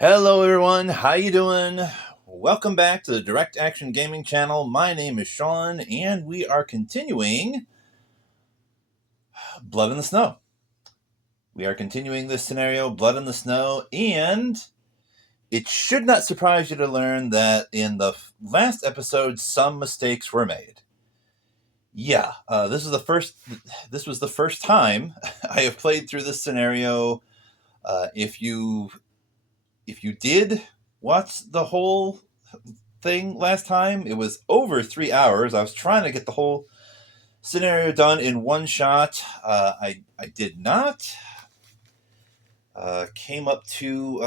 Hello everyone, how you doing? Welcome back to the Direct Action Gaming channel. My name is Sean and we are continuing Blood in the Snow. We are continuing this scenario, Blood in the Snow, and it should not surprise you to learn that in the last episode some mistakes were made. Yeah, this was the first time I have played through this scenario. If you did watch the whole thing last time, it was over 3 hours. I was trying to get the whole scenario done in one shot. I did not. Came up to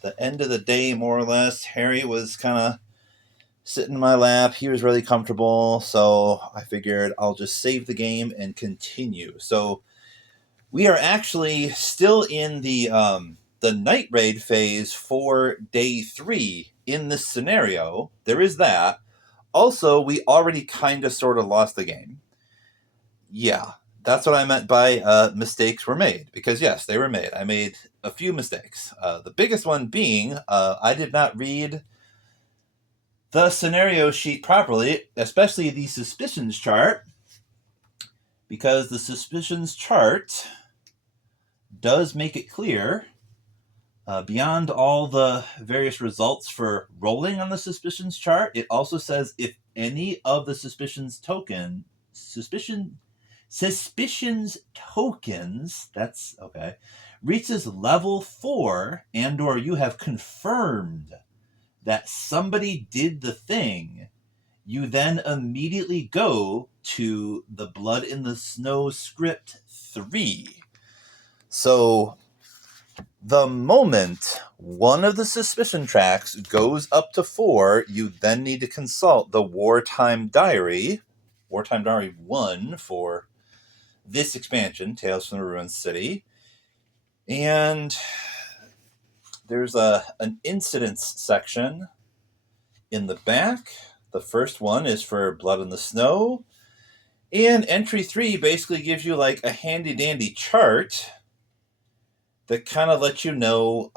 the end of the day, more or less. Harry was kind of sitting in my lap. He was really comfortable, so I figured I'll just save the game and continue. So we are actually still in the night raid phase for day 3 in this scenario. There is that. Also, we already kind of sort of lost the game. Yeah, that's what I meant by mistakes were made. Because yes, they were made. I made a few mistakes. The biggest one being I did not read the scenario sheet properly, especially the suspicions chart. Because the suspicions chart does make it clear, beyond all the various results for rolling on the suspicions chart, it also says if any of the suspicions tokens, that's okay, reaches level 4 and or you have confirmed that somebody did the thing, you then immediately go to the Blood in the Snow script 3. So the moment one of the suspicion tracks goes up to 4, you then need to consult the Wartime Diary 1 for this expansion, Tales from the Ruined City. And there's an incidents section in the back. The first one is for Blood in the Snow. And entry 3 basically gives you like a handy dandy chart that kind of lets you know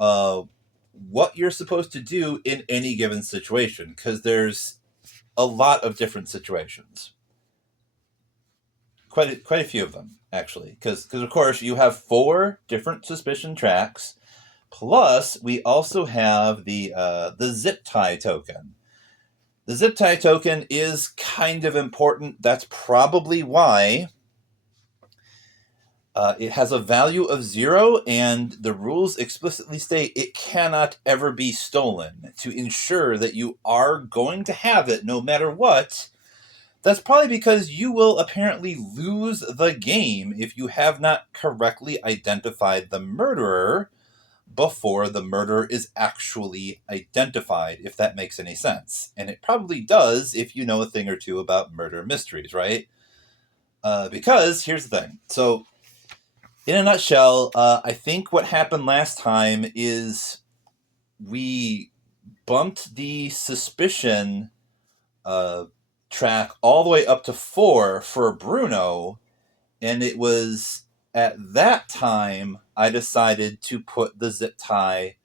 what you're supposed to do in any given situation, because there's a lot of different situations. Quite a few of them, actually, because of course you have 4 different suspicion tracks, plus we also have the zip tie token. The zip tie token is kind of important. That's probably why it has a value of 0, and the rules explicitly state it cannot ever be stolen to ensure that you are going to have it no matter what. That's probably because you will apparently lose the game if you have not correctly identified the murderer before the murderer is actually identified, if that makes any sense. And it probably does if you know a thing or two about murder mysteries, right? Because here's the thing. So, in a nutshell, I think what happened last time is we bumped the suspicion track all the way up to 4 for Bruno, and it was at that time I decided to put the zip tie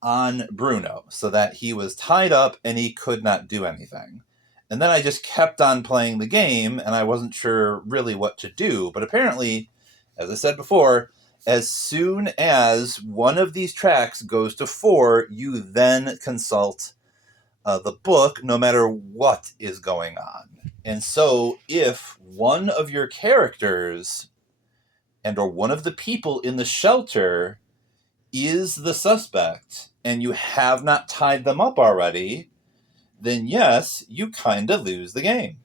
on Bruno so that he was tied up and he could not do anything. And then I just kept on playing the game, and I wasn't sure really what to do. But apparently, as I said before, as soon as one of these tracks goes to 4, you then consult the book, no matter what is going on. And so if one of your characters and or one of the people in the shelter is the suspect and you have not tied them up already, then yes, you kind of lose the game.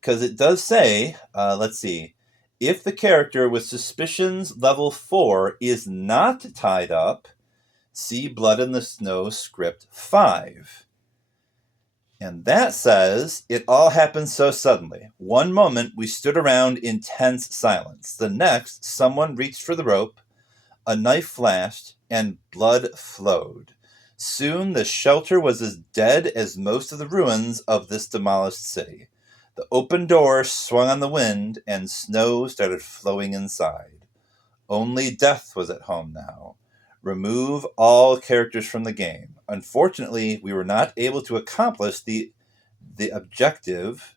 Because it does say, let's see, if the character with suspicions level 4 is not tied up, see Blood in the Snow script 5. And that says, it all happened so suddenly. One moment, we stood around in tense silence. The next, someone reached for the rope, a knife flashed, and blood flowed. Soon the shelter was as dead as most of the ruins of this demolished city. The open door swung on the wind, and snow started flowing inside. Only death was at home now. Remove all characters from the game. Unfortunately, we were not able to accomplish the objective.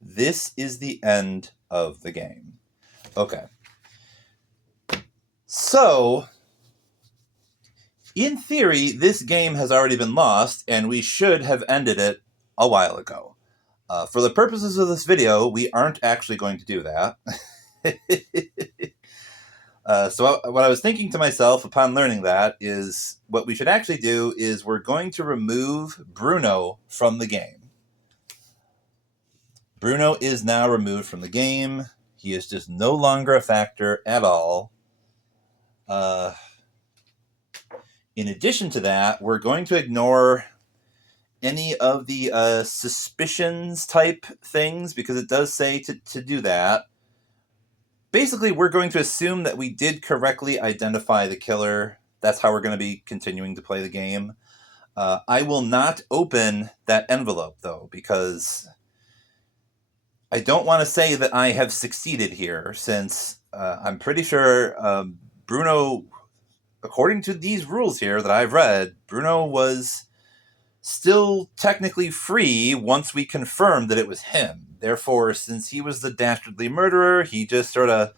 This is the end of the game. Okay. So, in theory, this game has already been lost, and we should have ended it a while ago. For the purposes of this video, we aren't actually going to do that. So what I was thinking to myself upon learning that is what we should actually do is we're going to remove Bruno from the game. Bruno is now removed from the game. He is just no longer a factor at all. In addition to that, we're going to ignore any of the suspicions type things because it does say to do that. Basically, we're going to assume that we did correctly identify the killer. That's how we're going to be continuing to play the game. I will not open that envelope, though, because I don't want to say that I have succeeded here, since I'm pretty sure Bruno, according to these rules here that I've read, Bruno was still technically free once we confirmed that it was him. Therefore, since he was the dastardly murderer, he just sort of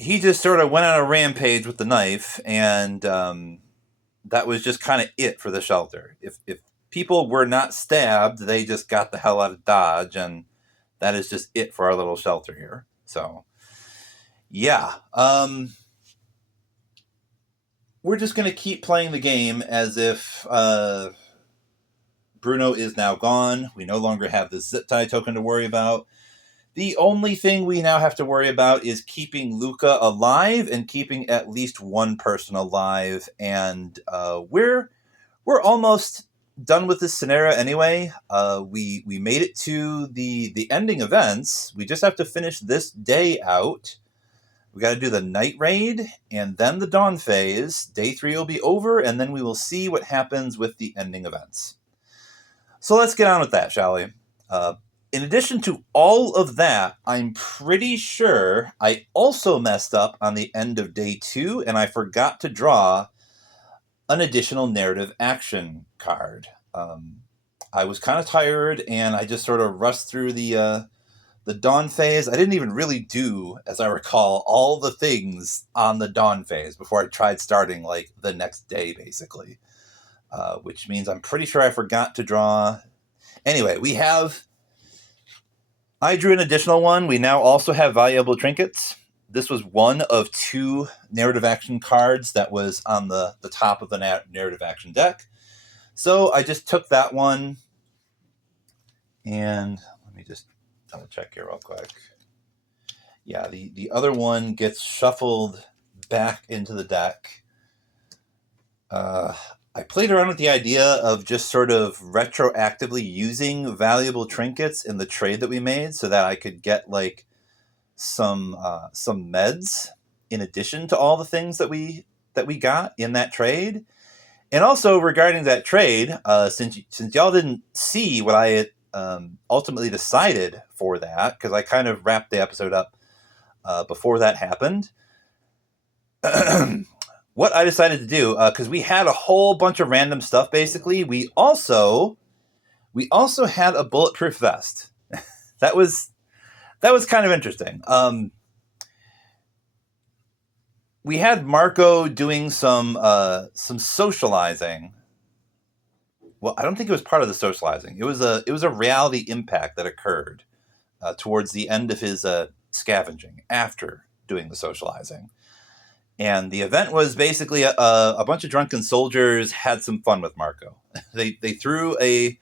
went on a rampage with the knife, and that was just kind of it for the shelter. If people were not stabbed, they just got the hell out of Dodge, and that is just it for our little shelter here. So, yeah. We're just going to keep playing the game as if Bruno is now gone. We no longer have the zip tie token to worry about. The only thing we now have to worry about is keeping Luka alive and keeping at least one person alive. And we're almost done with this scenario anyway. We made it to the ending events. We just have to finish this day out. We got to do the night raid and then the dawn phase. Day 3 will be over, and then we will see what happens with the ending events. So let's get on with that, shall we? In addition to all of that, I'm pretty sure I also messed up on the end of day 2, and I forgot to draw an additional narrative action card. I was kind of tired, and I just sort of rushed through the dawn phase. I didn't even really do, as I recall, all the things on the dawn phase before I tried starting like the next day, basically. Which means I'm pretty sure I forgot to draw. Anyway, I drew an additional one. We now also have valuable trinkets. This was one of 2 narrative action cards that was on the top of the narrative action deck. So I just took that one, and let me just double check here real quick. Yeah, the other one gets shuffled back into the deck. I played around with the idea of just sort of retroactively using valuable trinkets in the trade that we made so that I could get like some meds in addition to all the things that we got in that trade. And also regarding that trade, since y'all didn't see what I had ultimately decided for that, because I kind of wrapped the episode up before that happened. What I decided to do, because we had a whole bunch of random stuff, basically, we also had a bulletproof vest. that was kind of interesting. We had Marco doing some socializing. Well, I don't think it was part of the socializing. It was a reality impact that occurred towards the end of his scavenging after doing the socializing. And the event was basically a bunch of drunken soldiers had some fun with Marco. They threw a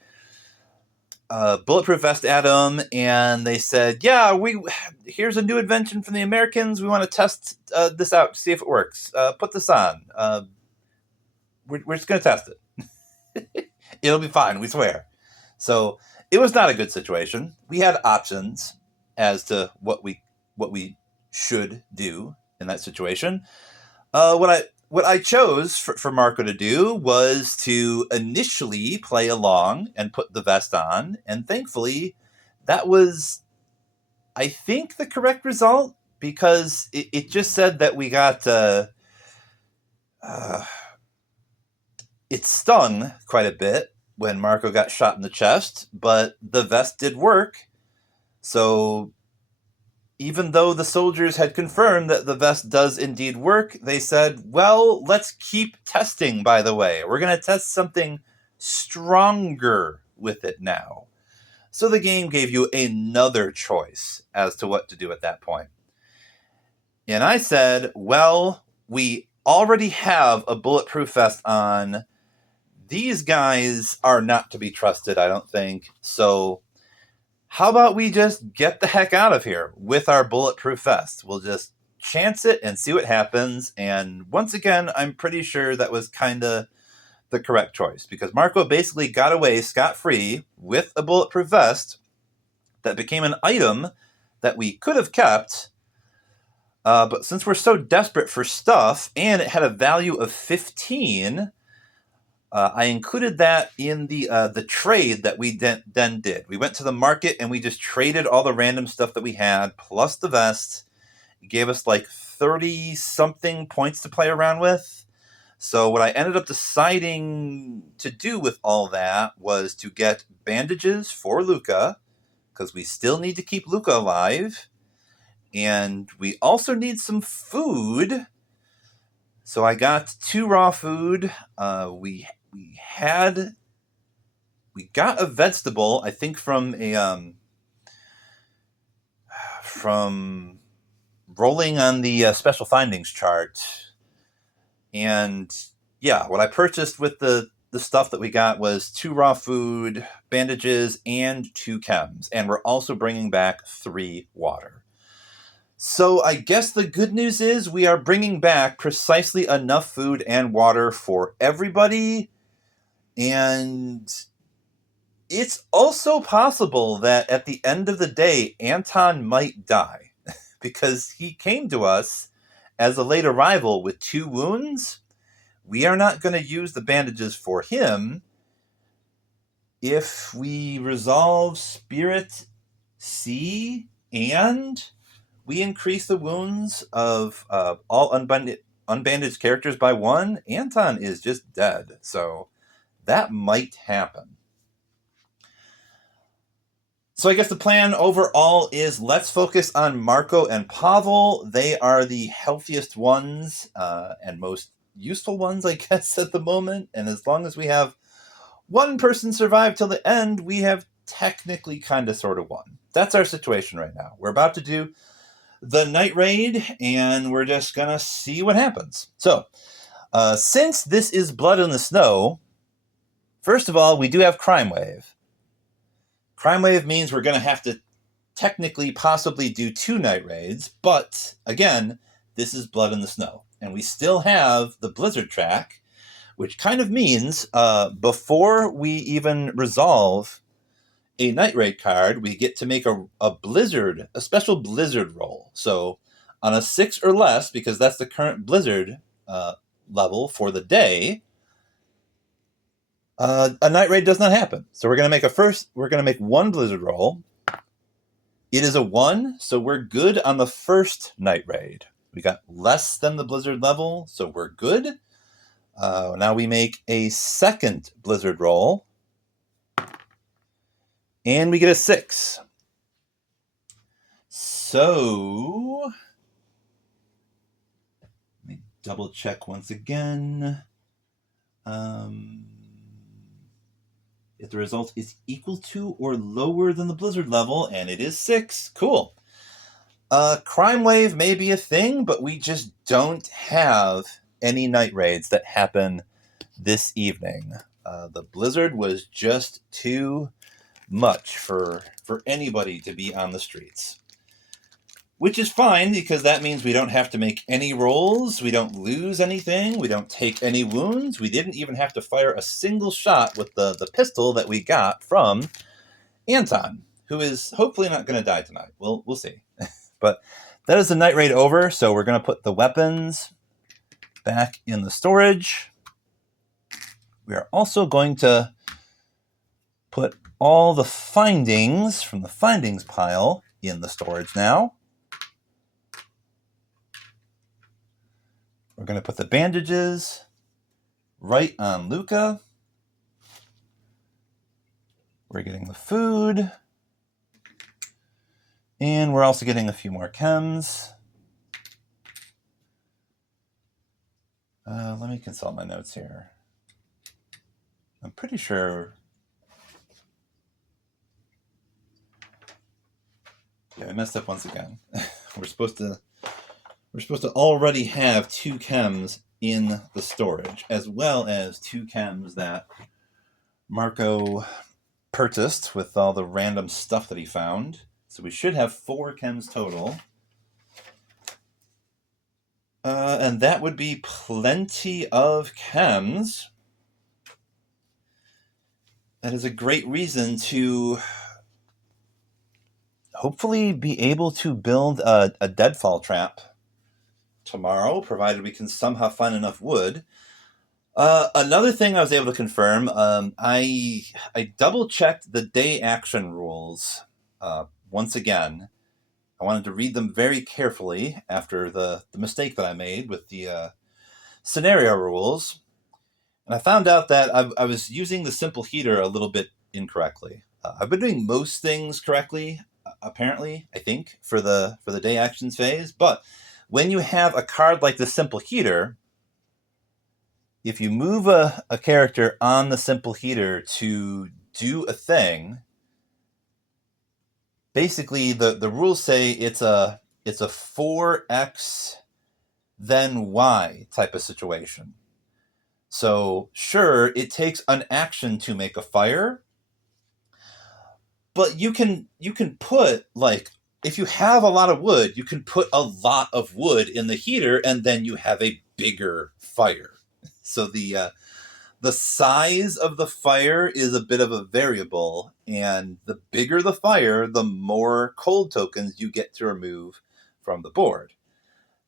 bulletproof vest at him, and they said, "Yeah, here's a new invention from the Americans. We want to test this out to see if it works. Put this on. We're just going to test it. It'll be fine, we swear." So it was not a good situation. We had options as to what we should do in that situation. What I chose for Marco to do was to initially play along and put the vest on, and thankfully that was, I think, the correct result, because it just said that we got It stung quite a bit when Marco got shot in the chest, but the vest did work. So even though the soldiers had confirmed that the vest does indeed work, they said, well, let's keep testing, by the way. We're going to test something stronger with it now. So the game gave you another choice as to what to do at that point. And I said, well, we already have a bulletproof vest on. These guys are not to be trusted, I don't think. So how about we just get the heck out of here with our bulletproof vest? We'll just chance it and see what happens. And once again, I'm pretty sure that was kind of the correct choice, because Marco basically got away scot-free with a bulletproof vest that became an item that we could have kept. But since we're so desperate for stuff and it had a value of 15, I included that in the trade that we then did. We went to the market and we just traded all the random stuff that we had plus the vest. It gave us like 30-something points to play around with. So what I ended up deciding to do with all that was to get bandages for Luka, because we still need to keep Luka alive. And we also need some food. So I got 2 raw food. We got a vegetable, I think from rolling on the special findings chart. And yeah, what I purchased with the stuff that we got was 2 raw food, bandages, and 2 chems. And we're also bringing back 3 water. So I guess the good news is we are bringing back precisely enough food and water for everybody. And it's also possible that at the end of the day, Anton might die because he came to us as a late arrival with 2 wounds. We are not going to use the bandages for him. If we resolve Spirit C and we increase the wounds of all unbandaged characters by 1, Anton is just dead. So that might happen. So I guess the plan overall is let's focus on Marco and Pavel. They are the healthiest ones and most useful ones, I guess, at the moment. And as long as we have one person survive till the end, we have technically kind of sort of won. That's our situation right now. We're about to do the night raid, and we're just going to see what happens. So since this is Blood in the Snow, first of all, we do have Crime Wave. Crime Wave means we're going to have to technically possibly do 2 night raids, but again, this is Blood in the Snow. And we still have the Blizzard track, which kind of means before we even resolve a night raid card, we get to make a special Blizzard roll. So on a 6 or less, because that's the current Blizzard level for the day, a night raid does not happen. So we're going to make 1 Blizzard roll. It is a 1, so we're good on the first night raid. We got less than the Blizzard level, so we're good. Now we make a second Blizzard roll, and we get a 6. So let me double check once again. If the result is equal to or lower than the Blizzard level, and it is 6, cool. Crime Wave may be a thing, but we just don't have any night raids that happen this evening. The Blizzard was just too much for anybody to be on the streets. Which is fine, because that means we don't have to make any rolls, we don't lose anything, we don't take any wounds, we didn't even have to fire a single shot with the pistol that we got from Anton, who is hopefully not going to die tonight. We'll see. But that is the night raid over, so we're going to put the weapons back in the storage. We are also going to put all the findings from the findings pile in the storage now. We're going to put the bandages right on Luka. We're getting the food. And we're also getting a few more chems. Let me consult my notes here. I'm pretty sure... Yeah, I messed up once again. We're supposed to already have 2 chems in the storage, as well as 2 chems that Marco purchased with all the random stuff that he found. So we should have 4 chems total. And that would be plenty of chems. That is a great reason to hopefully be able to build a deadfall trap tomorrow, provided we can somehow find enough wood. Another thing I was able to confirm, I double-checked the day action rules once again. I wanted to read them very carefully after the mistake that I made with the scenario rules. And I found out that I was using the simple heater a little bit incorrectly. I've been doing most things correctly, apparently, I think, for the day actions phase. But when you have a card like the simple heater, if you move a character on the simple heater to do a thing, basically the rules say it's a 4x then y type of situation. So sure, it takes an action to make a fire, but you can put, like, if you have a lot of wood, you can put a lot of wood in the heater, and then you have a bigger fire. So the size of the fire is a bit of a variable, and the bigger the fire, the more cold tokens you get to remove from the board.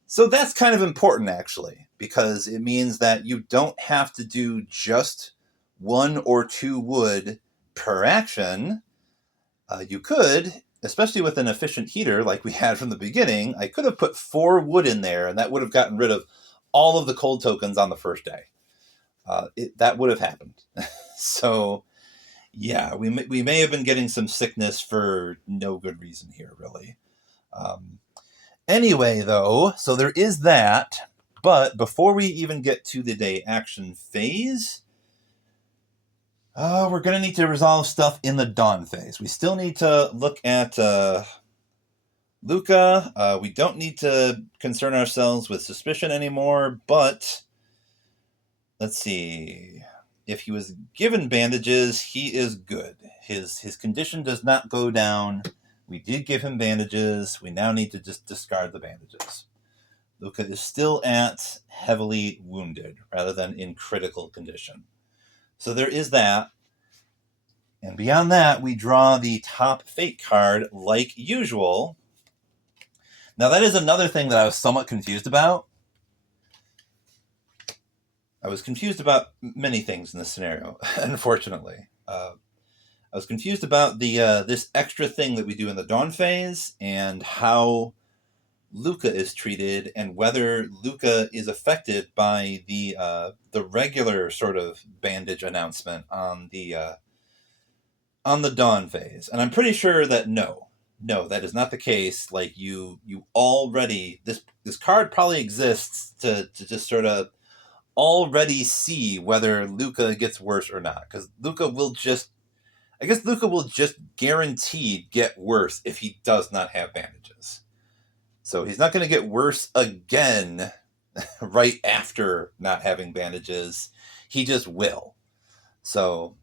So that's kind of important, actually, because it means that you don't have to do just 1 or 2 wood per action. You could, especially with an efficient heater like we had from the beginning, I could have put 4 wood in there, and that would have gotten rid of all of the cold tokens on the first day. That would have happened. So, yeah, we may have been getting some sickness for no good reason here, really. Anyway, though, so there is that. But before we even get to the day action phase, we're going to need to resolve stuff in the dawn phase. We still need to look at Luka. We don't need to concern ourselves with suspicion anymore, but let's see. If he was given bandages, he is good. His condition does not go down. We did give him bandages. We now need to just discard the bandages. Luka is still at heavily wounded rather than in critical condition. So there is that. And beyond that, we draw the top fate card like usual. Now, that is another thing that I was somewhat confused about. I was confused about many things in this scenario, unfortunately. I was confused about the this extra thing that we do in the dawn phase and how Luka is treated, and whether Luka is affected by the regular sort of bandage announcement on the dawn phase. And I'm pretty sure that no, that is not the case. Like you already, this card probably exists to just sort of already see whether Luka gets worse or not, because Luka will just guaranteed get worse if he does not have bandages. So he's not going to get worse again right after not having bandages. He just will. So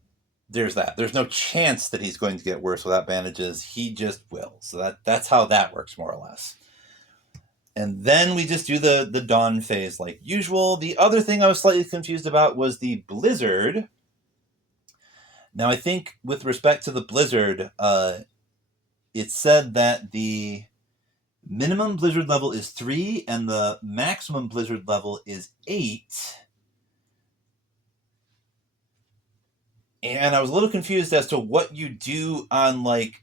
there's that. There's no chance that he's going to get worse without bandages. He just will. So that's how that works, more or less. And then we just do the dawn phase like usual. The other thing I was slightly confused about was the blizzard. Now, I think with respect to the blizzard, it said that the minimum blizzard level is 3 and the maximum blizzard level is 8. And I was a little confused as to what you do on, like,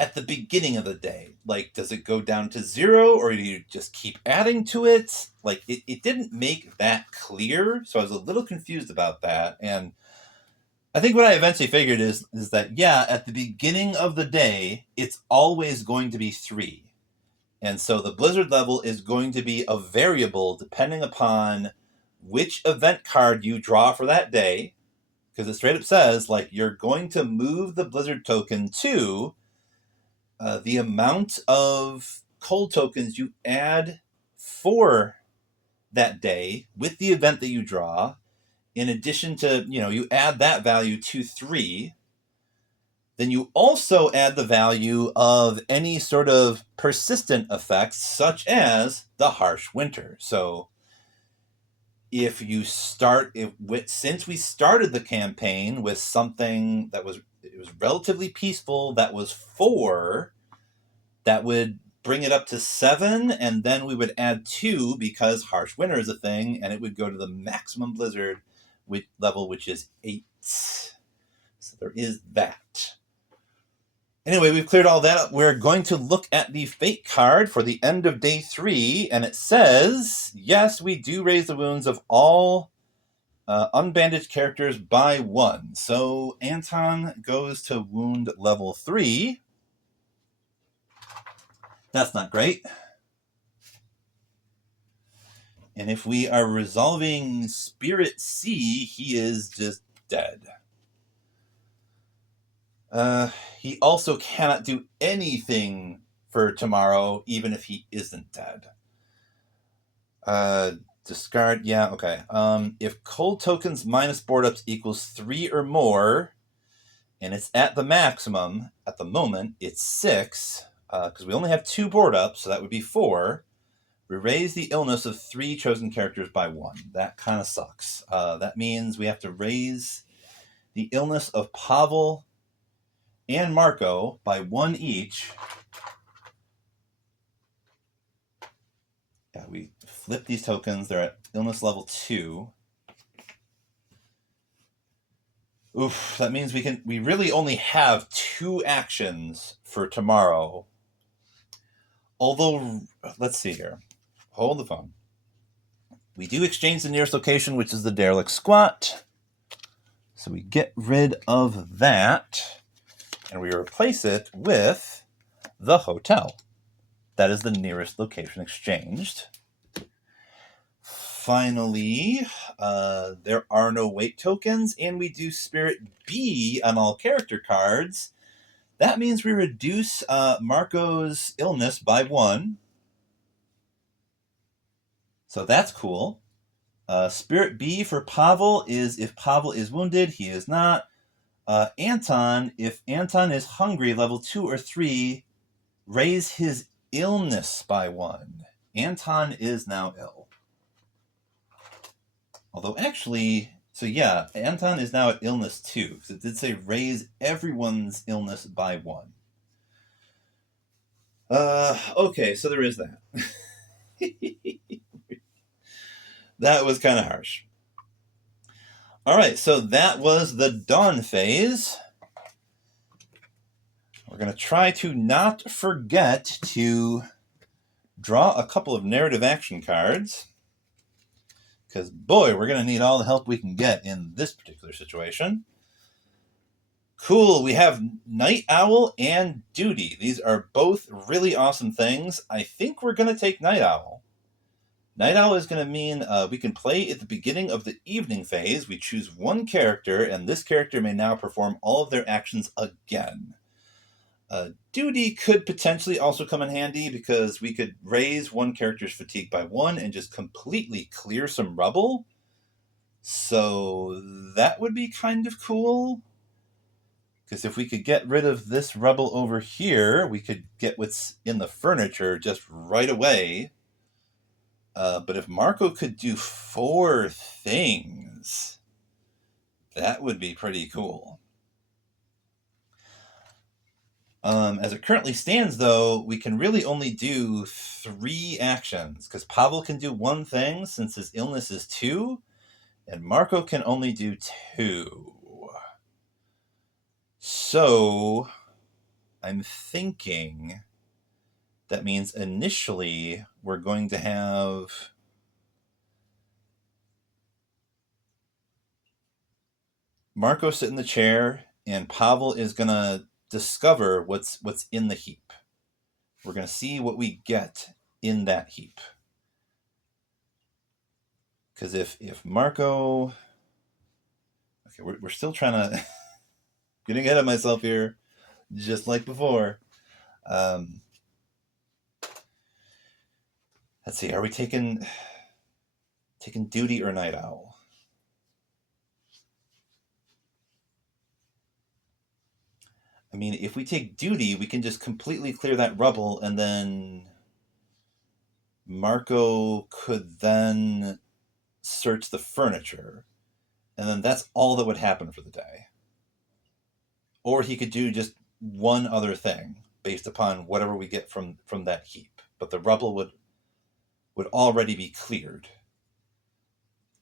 at the beginning of the day? Like, does it go down to 0, or do you just keep adding to it? Like, it didn't make that clear, so I was a little confused about that. And I think what I eventually figured is that, yeah, at the beginning of the day, it's always going to be 3. And so the blizzard level is going to be a variable depending upon which event card you draw for that day, because it straight up says, like, you're going to move the blizzard token to the amount of cold tokens you add for that day with the event that you draw. In addition to, you add that value to 3, then you also add the value of any sort of persistent effects, such as the harsh winter. So since we started the campaign with something that was relatively peaceful, that was 4, that would bring it up to 7, and then we would add 2 because harsh winter is a thing, and it would go to the maximum blizzard level, which is 8. So there is that. Anyway, we've cleared all that up. We're going to look at the fate card for the end of day 3, and it says, yes, we do raise the wounds of all unbandaged characters by 1. So Anton goes to wound level 3. That's not great. And if we are resolving Spirit C, he is just dead. He also cannot do anything for tomorrow, even if he isn't dead. Discard, yeah, okay. If cold tokens minus board ups equals 3 or more, and it's at the maximum, at the moment, it's 6, because we only have 2 board ups, so that would be 4. We raise the illness of 3 chosen characters by 1. That kind of sucks. That means we have to raise the illness of Pavel and Marco by 1 each. Yeah, we flip these tokens. They're at illness level 2. Oof, that means we really only have 2 actions for tomorrow. Although, let's see here. Hold the phone. We do exchange the nearest location, which is the derelict squat. So we get rid of that, and we replace it with the hotel. That is the nearest location exchanged. Finally, there are no weight tokens, and we do Spirit B on all character cards. That means we reduce Marco's illness by 1. So that's cool. Spirit B for Pavel is if Pavel is wounded, he is not. Anton, if Anton is hungry, level 2 or 3, raise his illness by 1. Anton is now ill. Although actually, so yeah, Anton is now at illness 2, because it did say raise everyone's illness by 1. Okay, so there is that. That was kind of harsh. All right, so that was the dawn phase. We're going to try to not forget to draw a couple of narrative action cards, because, boy, we're going to need all the help we can get in this particular situation. Cool, we have Night Owl and Duty. These are both really awesome things. I think we're going to take Night Owl. Night Owl is going to mean we can play at the beginning of the evening phase. We choose one character, and this character may now perform all of their actions again. Duty could potentially also come in handy, because we could raise one character's fatigue by 1 and just completely clear some rubble. So that would be kind of cool. Because if we could get rid of this rubble over here, we could get what's in the furniture just right away. But if Marco could do 4 things, that would be pretty cool. As it currently stands, though, we can really only do 3 actions, because Pavel can do 1 thing since his illness is 2, and Marco can only do 2. So I'm thinking that means initially we're going to have Marco sit in the chair, and Pavel is going to discover what's in the heap. We're going to see what we get in that heap. Because if Marco... Okay, we're still trying to... getting ahead of myself here, just like before. Let's see, are we taking duty or night owl? I mean, if we take duty, we can just completely clear that rubble, and then Marco could then search the furniture, and then that's all that would happen for the day. Or he could do just one other thing based upon whatever we get from that heap, but the rubble would already be cleared.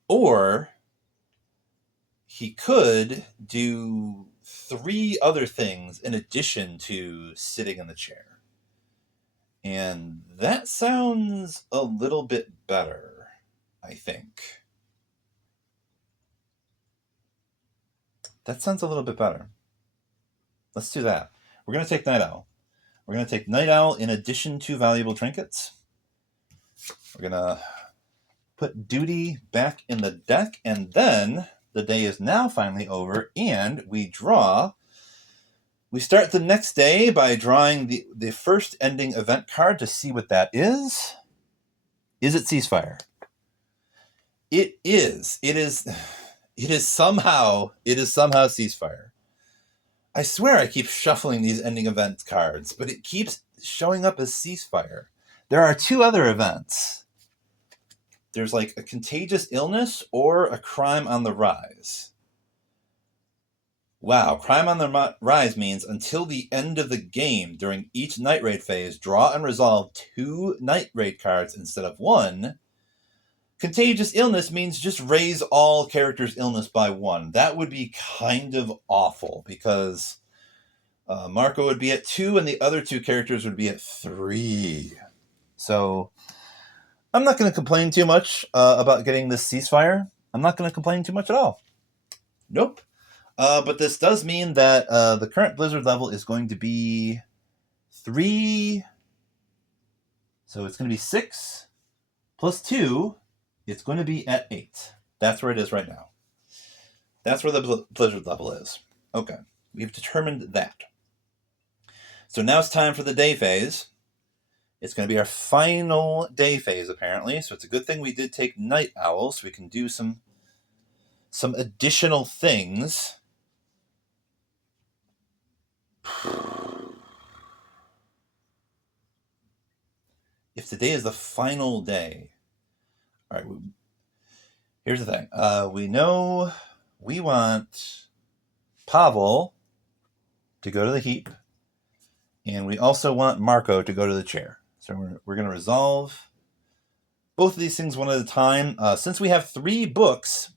Or he could do 3 other things in addition to sitting in the chair. And that sounds a little bit better, I think. That sounds a little bit better. Let's do that. We're going to take Night Owl. We're going to take Night Owl in addition to valuable trinkets. We're going to put duty back in the deck, and then the day is now finally over, and we draw. We start the next day by drawing the first ending event card to see what that is. Is it Ceasefire? It is. It is somehow Ceasefire. I swear I keep shuffling these ending event cards, but it keeps showing up as Ceasefire. There are 2 other events. There's like a contagious illness or a crime on the rise. Wow, crime on the rise means until the end of the game, during each Night Raid phase, draw and resolve 2 Night Raid cards instead of 1. Contagious illness means just raise all characters' illness by 1. That would be kind of awful, because Marco would be at 2 and the other 2 characters would be at 3. So I'm not going to complain too much about getting this Ceasefire. I'm not going to complain too much at all. Nope. But this does mean that the current Blizzard level is going to be 3. So it's going to be 6 plus 2. It's going to be at 8. That's where it is right now. That's where the Blizzard level is. Okay. We've determined that. So now it's time for the day phase. It's going to be our final day phase, apparently. So it's a good thing we did take Night Owl, so we can do some additional things. If today is the final day... All right, here's the thing. We know we want Pavel to go to the heap, and we also want Marco to go to the chair. So we're going to resolve both of these things one at a time. Since we have 3 books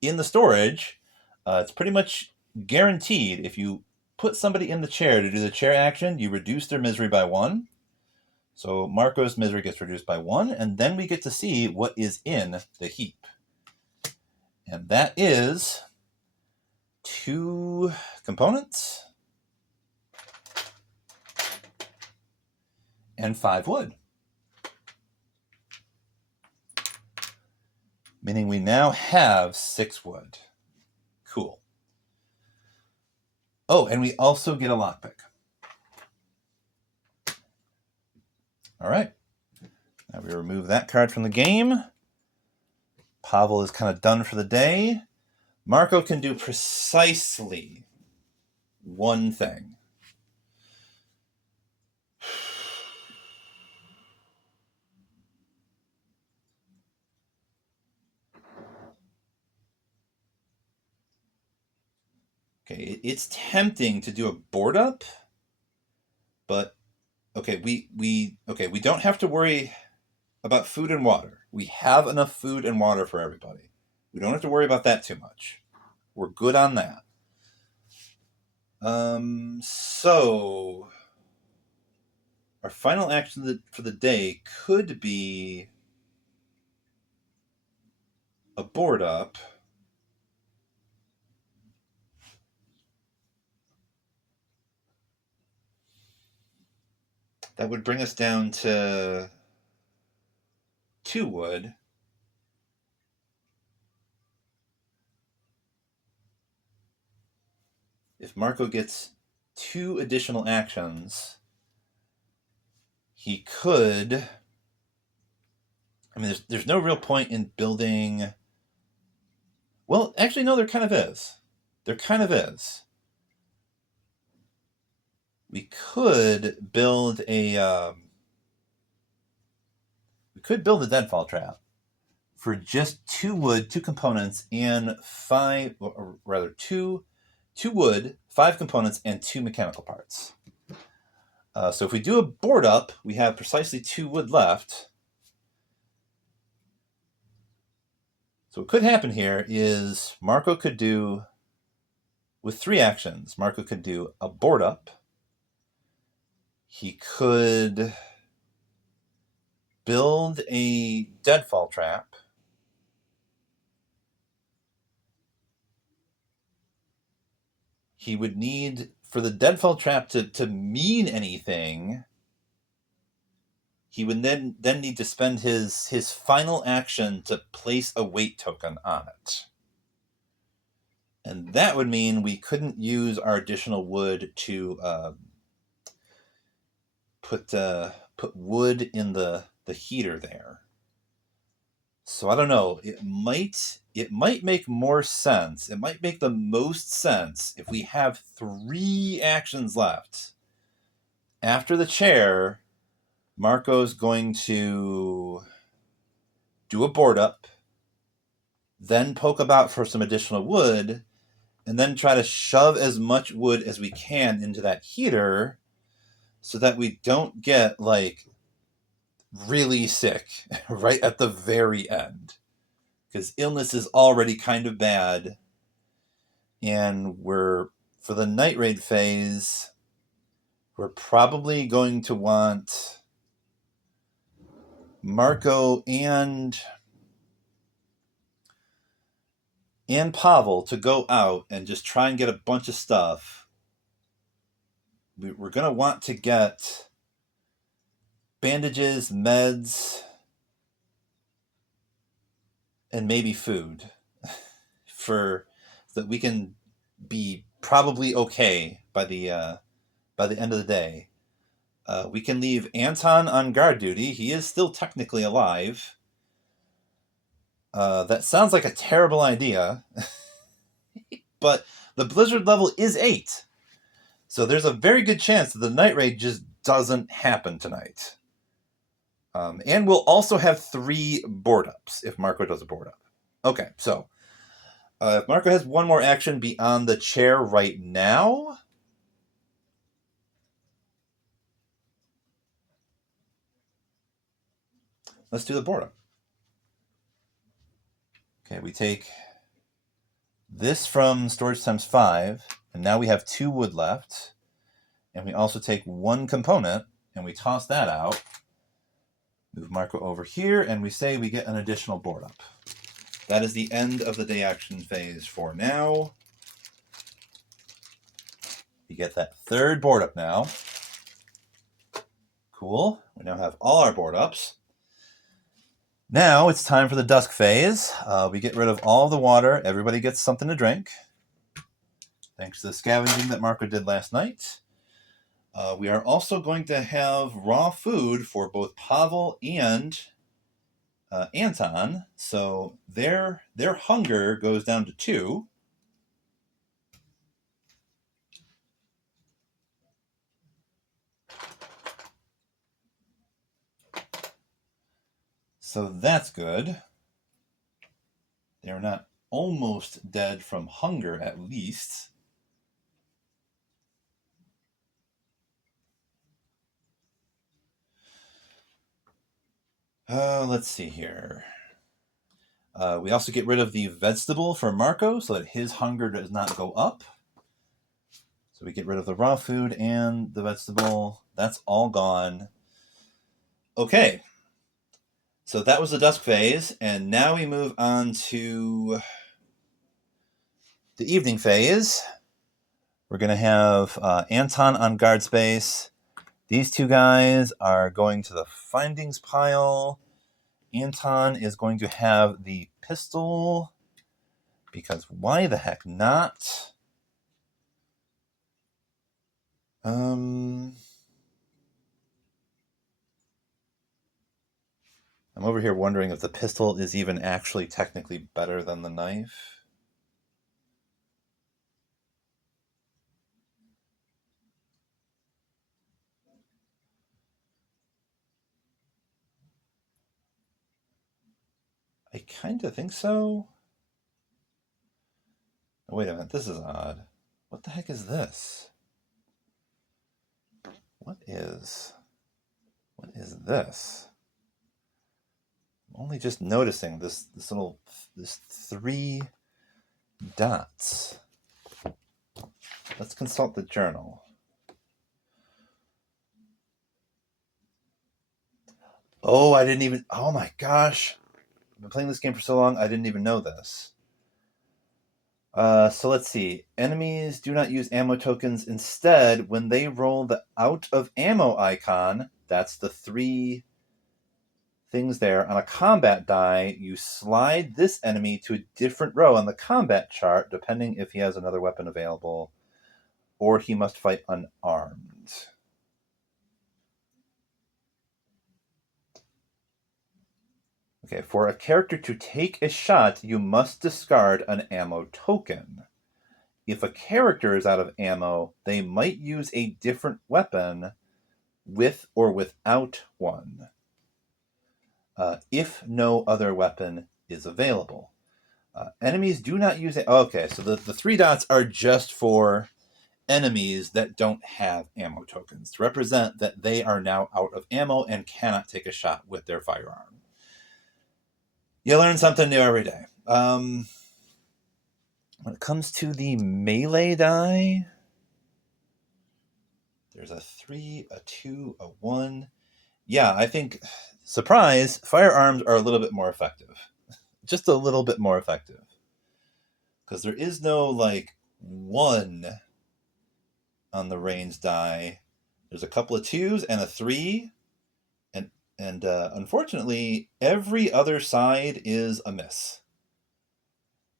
in the storage, it's pretty much guaranteed if you put somebody in the chair to do the chair action, you reduce their misery by 1. So Marco's misery gets reduced by 1, and then we get to see what is in the heap. And that is 2 components and 5 wood. Meaning we now have 6 wood. Cool. Oh, and we also get a lockpick. All right. Now we remove that card from the game. Pavel is kind of done for the day. Marco can do precisely 1 thing. Okay, it's tempting to do a board up, but okay, we don't have to worry about food and water. We have enough food and water for everybody. We don't have to worry about that too much. We're good on that. So our final action for the day could be a board up. That would bring us down to 2 wood. If Marco gets 2 additional actions, he could. I mean, there's no real point in building. Well, actually, no, there kind of is. There kind of is. We could build a. We could build a deadfall trap for just 2 wood, 2 components, and 5, or rather 2 wood, 5 components, and 2 mechanical parts. So if we do a board up, we have precisely 2 wood left. So what could happen here is Marco could do, with 3 actions, Marco could do a board up. He could build a deadfall trap. He would need, for the deadfall trap to mean anything, he would then need to spend his final action to place a weight token on it. And that would mean we couldn't use our additional wood to put wood in the heater there. So I don't know. It might make more sense. It might make the most sense if we have 3 actions left. After the chair, Marco's going to do a board up, then poke about for some additional wood, and then try to shove as much wood as we can into that heater so that we don't get, like, really sick right at the very end. Because illness is already kind of bad. And for the night raid phase, we're probably going to want Marco and Pavel to go out and just try and get a bunch of stuff. We're going to want to get bandages, meds, and maybe food so that we can be probably okay by the end of the day. We can leave Anton on guard duty. He is still technically alive. That sounds like a terrible idea. But the blizzard level is 8. So there's a very good chance that the night raid just doesn't happen tonight. And we'll also have 3 board ups if Marco does a board up. Okay, so if Marco has one more action beyond the chair right now, let's do the board up. Okay, we take this from storage times 5, and now we have 2 wood left. And we also take 1 component, and we toss that out. Move Marco over here, and we say we get an additional board up. That is the end of the day action phase for now. We get that 3rd board up now. Cool. We now have all our board ups. Now it's time for the dusk phase. We get rid of all the water. Everybody gets something to drink. Thanks to the scavenging that Marco did last night. We are also going to have raw food for both Pavel and Anton. So their hunger goes down to 2. So that's good. They're not almost dead from hunger, at least. Let's see here. We also get rid of the vegetable for Marco so that his hunger does not go up. So we get rid of the raw food and the vegetable. That's all gone. Okay. So that was the dusk phase, and now we move on to the evening phase. We're going to have Anton on guard space. These two guys are going to the findings pile. Anton is going to have the pistol, because why the heck not? I'm over here wondering if the pistol is even actually technically better than the knife. I kind of think so. Oh, wait a minute, this is odd. What the heck is this? What is this? I'm only just noticing this three dots. Let's consult the journal. Oh, I didn't even... Oh my gosh. I've been playing this game for so long, I didn't even know this. So let's see. Enemies do not use ammo tokens. Instead, when they roll the out of ammo icon, that's the three things there, on a combat die, you slide this enemy to a different row on the combat chart, depending if he has another weapon available, or he must fight unarmed. Okay, for a character to take a shot, you must discard an ammo token. If a character is out of ammo, they might use a different weapon with or without one, if no other weapon is available. Enemies do not use it. Okay, so the three dots are just for enemies that don't have ammo tokens, to represent that they are now out of ammo and cannot take a shot with their firearm. You learn something new every day. When it comes to the melee die, there's a 3, a 2, a 1. Yeah, I think, surprise, firearms are a little bit more effective. Just a little bit more effective. Because there is no, like, 1 on the range die. There's a couple of 2s and a 3. And unfortunately, every other side is a miss.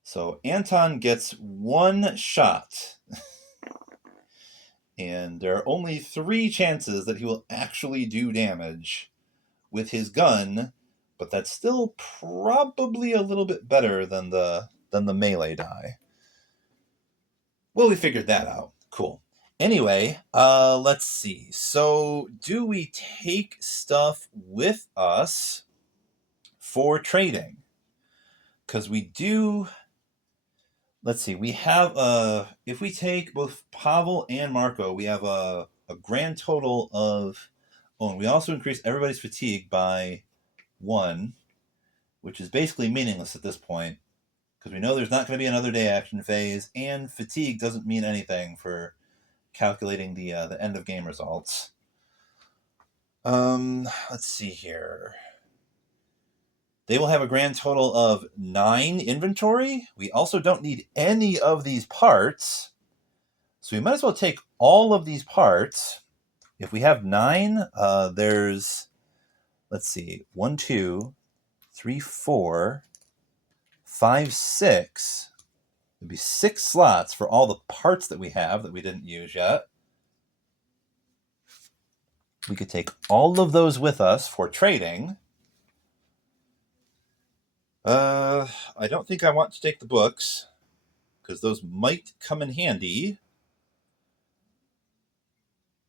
So Anton gets 1 shot. And there are only 3 chances that he will actually do damage with his gun, but that's still probably a little bit better than the melee die. Well, we figured that out. Cool. Anyway, let's see. So, do we take stuff with us for trading? Because we do... Let's see. We have if we take both Pavel and Marco, we have a grand total of... Oh, and we also increase everybody's fatigue by 1, which is basically meaningless at this point, because we know there's not going to be another day action phase, and fatigue doesn't mean anything for calculating the end of game results. Let's see here. They will have a grand total of 9 inventory. We also don't need any of these parts, so we might as well take all of these parts. If we have 9, there's, let's see, 1, 2, 3, 4, 5, 6. There'd be 6 slots for all the parts that we have that we didn't use yet. We could take all of those with us for trading. I don't think I want to take the books, because those might come in handy.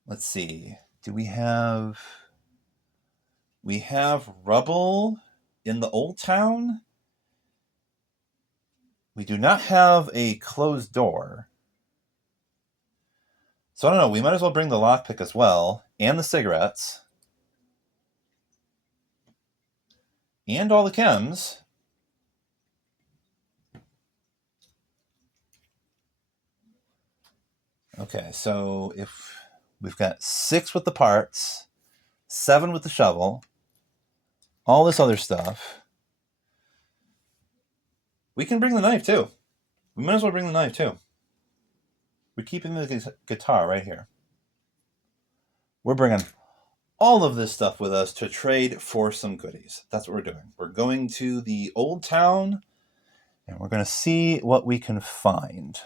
Let's see. Do we have... We have rubble in the old town. We do not have a closed door. So I don't know, we might as well bring the lockpick as well, and the cigarettes, and all the chems. Okay, so if we've got 6 with the parts, 7 with the shovel, all this other stuff, we can bring the knife too. We might as well bring the knife too. We're keeping the guitar right here. We're bringing all of this stuff with us to trade for some goodies. That's what we're doing. We're going to the old town, and we're going to see what we can find.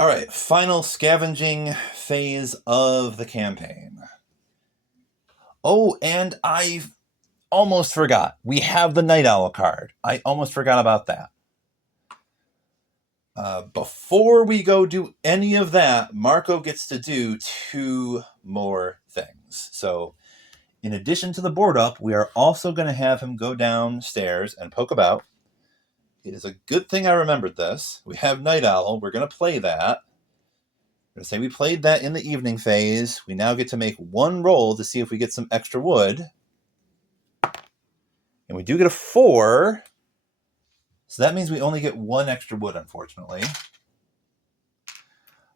All right, final scavenging phase of the campaign. Oh, and I almost forgot. We have the Night Owl card. I almost forgot about that. Before we go do any of that, Marco gets to do 2 more things. So, in addition to the board up, we are also going to have him go downstairs and poke about. It is a good thing I remembered this. We have Night Owl. We're going to play that. We're going to say we played that in the evening phase. We now get to make 1 roll to see if we get some extra wood. And we do get a 4. So that means we only get 1 extra wood, unfortunately.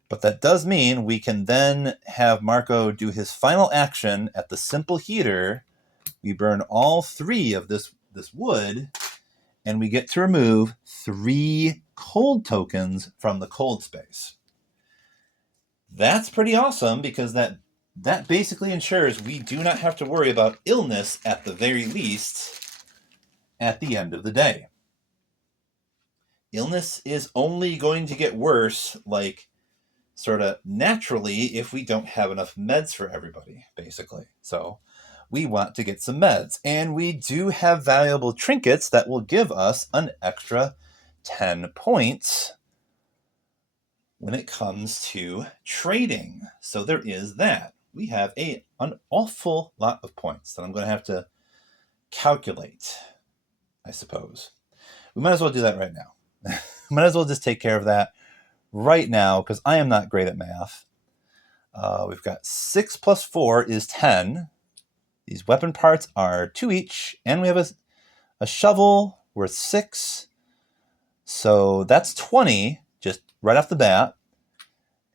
But that does mean we can then have Marco do his final action at the simple heater. We burn all 3 of this wood, and we get to remove 3 cold tokens from the cold space. That's pretty awesome because that basically ensures we do not have to worry about illness at the very least at the end of the day. Illness is only going to get worse, like, sort of naturally if we don't have enough meds for everybody, basically. So we want to get some meds. And we do have valuable trinkets that will give us an extra 10 points when it comes to trading. So there is that. We have an awful lot of points that I'm going to have to calculate, I suppose. We might as well do that right now. Might as well just take care of that right now because I am not great at math. We've got 6 plus 4 is 10. These weapon parts are 2 each, and we have a shovel worth 6. So that's 20 just right off the bat.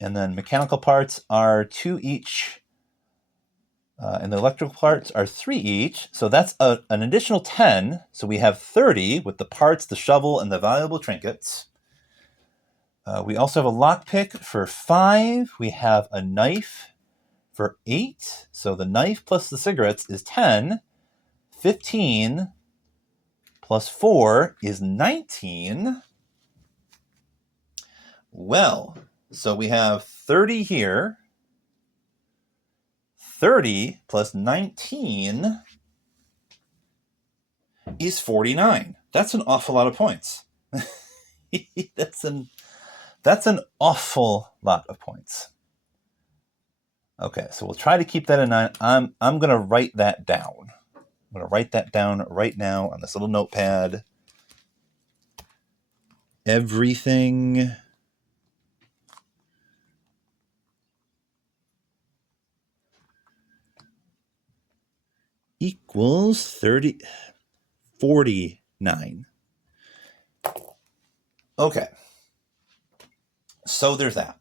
And then mechanical parts are 2 each, and the electrical parts are 3 each. So that's an additional 10. So we have 30 with the parts, the shovel, and the valuable trinkets. We also have a lockpick for 5. We have a knife for 8. So the knife plus the cigarettes is 10. 15 plus 4 is 19. Well, so we have 30 here. 30 plus 19 is 49. That's an awful lot of points. That's an awful lot of points. Okay, so we'll try to keep that in mind. I'm going to write that down. I'm going to write that down right now on this little notepad. Everything equals 49. Okay. So there's that.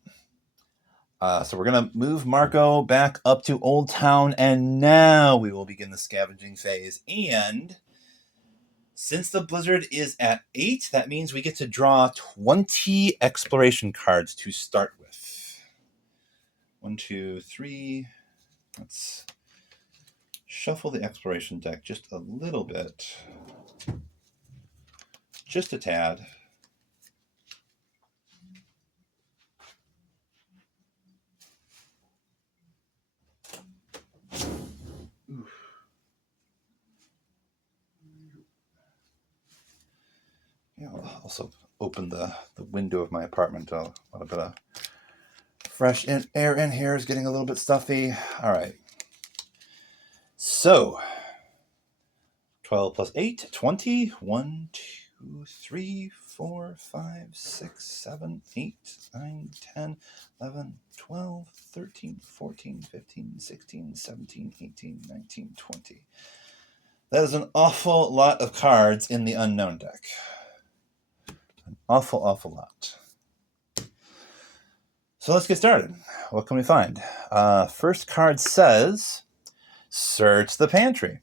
So we're going to move Marco back up to Old Town, and now we will begin the scavenging phase. And since the blizzard is at 8, that means we get to draw 20 exploration cards to start with. 1, 2, 3. Let's shuffle the exploration deck just a little bit. Just a tad. Yeah, I'll also open the window of my apartment. A little bit of fresh air in here is getting a little bit stuffy. All right. So 12 plus 8, 20. 1, 2, 3, 4, 5, 6, 7, 8, 9, 10, 11, 12, 13, 14, 15, 16, 17, 18, 19, 20. That is an awful lot of cards in the unknown deck. An awful lot. So let's get started. What can we find? First card says, search the pantry.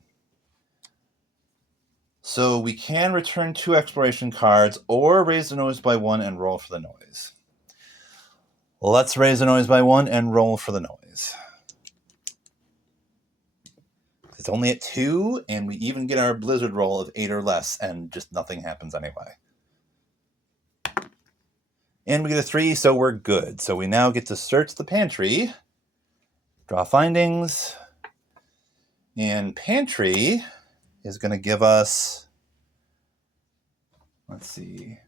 So we can return 2 exploration cards or raise the noise by 1 and roll for the noise. Let's raise the noise by 1 and roll for the noise. It's only at 2, and we even get our blizzard roll of 8 or less, and just nothing happens anyway. And we get a 3, so we're good. So we now get to search the pantry, draw findings, and pantry is going to give us, let's see,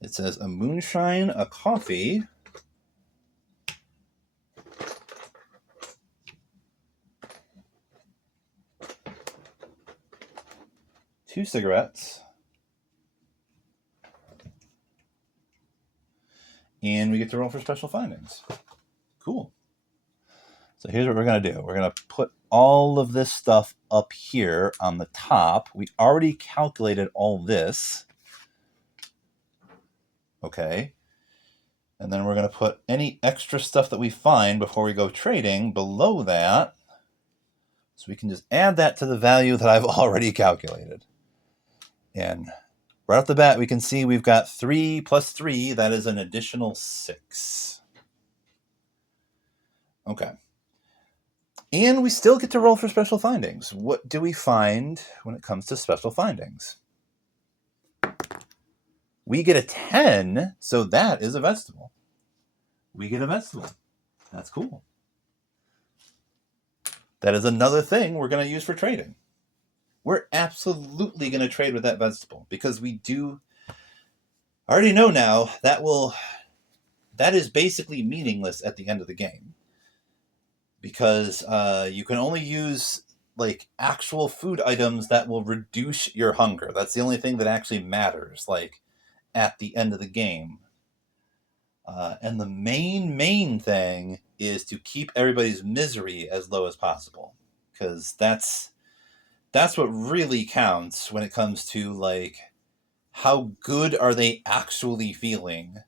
it says a moonshine, a coffee, two cigarettes, and we get to roll for special findings. Cool. So here's what we're going to do. We're going to put all of this stuff up here on the top. We already calculated all this. Okay. And then we're going to put any extra stuff that we find before we go trading below that. So we can just add that to the value that I've already calculated. And right off the bat, we can see we've got 3 plus 3. That is an additional 6. Okay. And we still get to roll for special findings. What do we find when it comes to special findings? We get a 10, so that is a vegetable. We get a vegetable. That's cool. That is another thing we're going to use for trading. We're absolutely going to trade with that vegetable because we do. I already know now that is basically meaningless at the end of the game. Because you can only use like actual food items that will reduce your hunger. That's the only thing that actually matters, like at the end of the game. And the main thing is to keep everybody's misery as low as possible, because that's what really counts when it comes to like how good are they actually feeling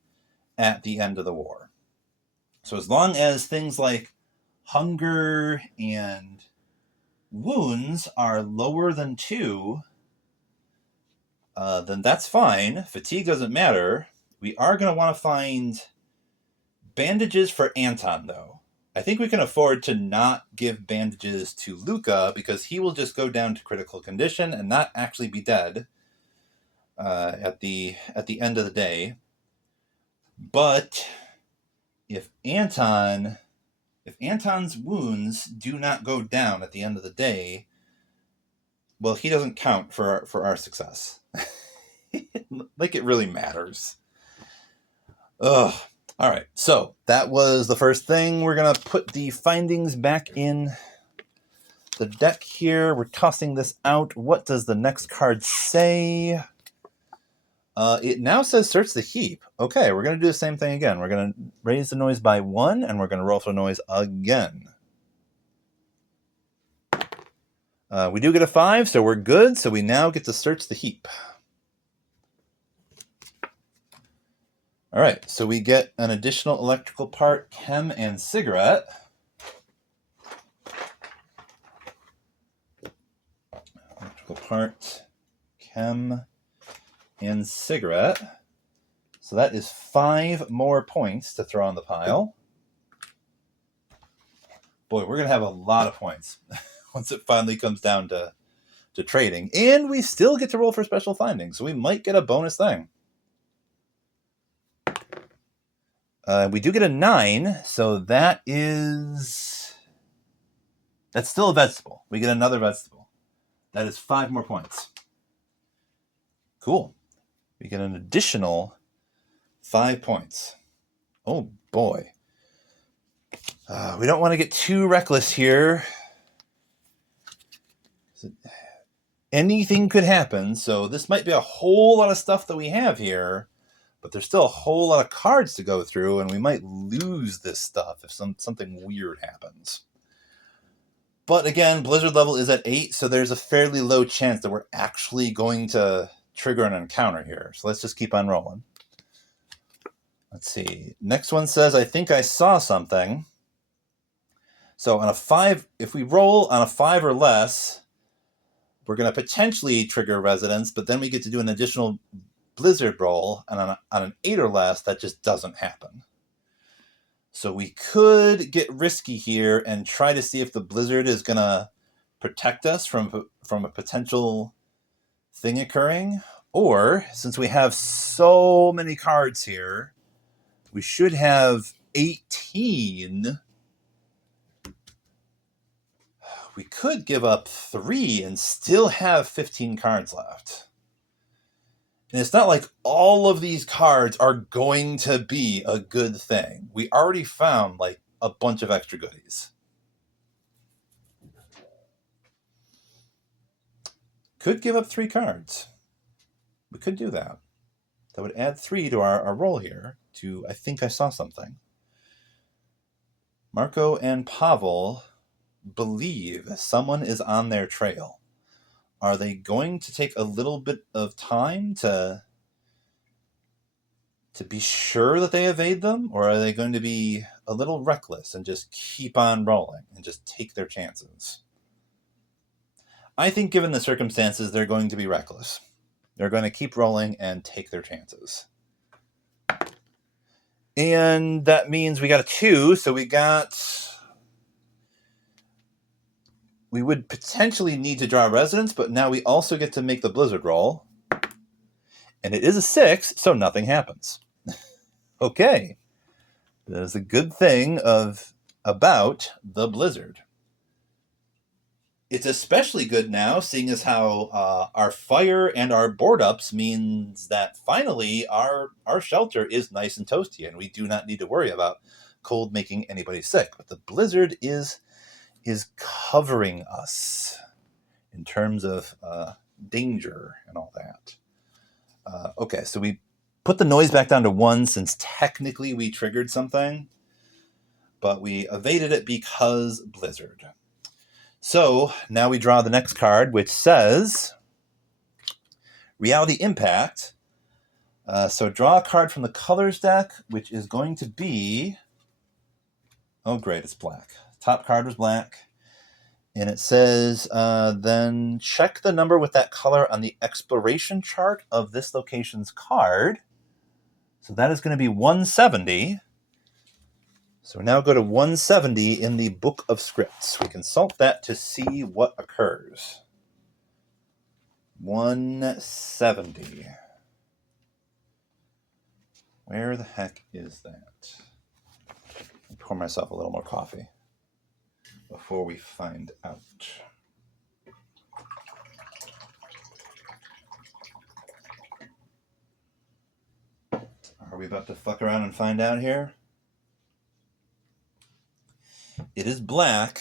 at the end of the war. So as long as things like hunger and wounds are lower than 2, then that's fine. Fatigue doesn't matter. We are going to want to find bandages for Anton, though. I think we can afford to not give bandages to Luka because he will just go down to critical condition and not actually be dead at the end of the day. But if Anton's wounds do not go down at the end of the day, well, he doesn't count for our success. Like it really matters. Ugh. All right, so that was the first thing. We're going to put the findings back in the deck here. We're tossing this out. What does the next card say? It now says search the heap. Okay, we're going to do the same thing again. We're going to raise the noise by 1, and we're going to roll for the noise again. We do get a 5, so we're good. So we now get to search the heap. All right, so we get an additional electrical part, chem, and cigarette. Electrical part, chem, and cigarette. So that is 5 more points to throw on the pile. Boy, we're going to have a lot of points once it finally comes down to trading. And we still get to roll for special findings, so we might get a bonus thing. We do get a 9, so that's still a vegetable. We get another vegetable. That is 5 more points. Cool. We get an additional 5 points. Oh, boy. We don't want to get too reckless here. Anything could happen, so this might be a whole lot of stuff that we have here, but there's still a whole lot of cards to go through, and we might lose this stuff if something weird happens. But again, Blizzard level is at 8, so there's a fairly low chance that we're actually going to trigger an encounter here. So let's just keep on rolling. Let's see. Next one says, I think I saw something. So on a 5, if we roll on a 5 or less, we're going to potentially trigger residence, but then we get to do an additional blizzard roll, and on an 8 or less, that just doesn't happen. So we could get risky here and try to see if the blizzard is going to protect us from a potential thing occurring. Or, since we have so many cards here, we should have 18. We could give up 3 and still have 15 cards left. And it's not like all of these cards are going to be a good thing. We already found like a bunch of extra goodies. Could give up 3 cards. We could do that. That would add 3 to our roll here to I think I saw something. Marco and Pavel believe someone is on their trail. Are they going to take a little bit of time to be sure that they evade them, or are they going to be a little reckless and just keep on rolling and just take their chances? I think given the circumstances, they're going to be reckless. They're going to keep rolling and take their chances. And that means we got a 2, so we would potentially need to draw residence, but now we also get to make the blizzard roll. And it is a 6, so nothing happens. Okay. That is a good thing about the blizzard. It's especially good now, seeing as how our fire and our board ups means that finally our shelter is nice and toasty, and we do not need to worry about cold making anybody sick. But the blizzard is covering us in terms of danger and all that. Okay, so we put the noise back down to 1 since technically we triggered something, but we evaded it because blizzard. So now we draw the next card, which says Reality Impact. So draw a card from the colors deck, which is going to be... Oh, great, it's black. Top card was black. And it says, then check the number with that color on the exploration chart of this location's card. So that is going to be 170. So we now go to 170 in the Book of Scripts. We consult that to see what occurs. 170. Where the heck is that? I'll pour myself a little more coffee before we find out. Are we about to fuck around and find out here? It is black.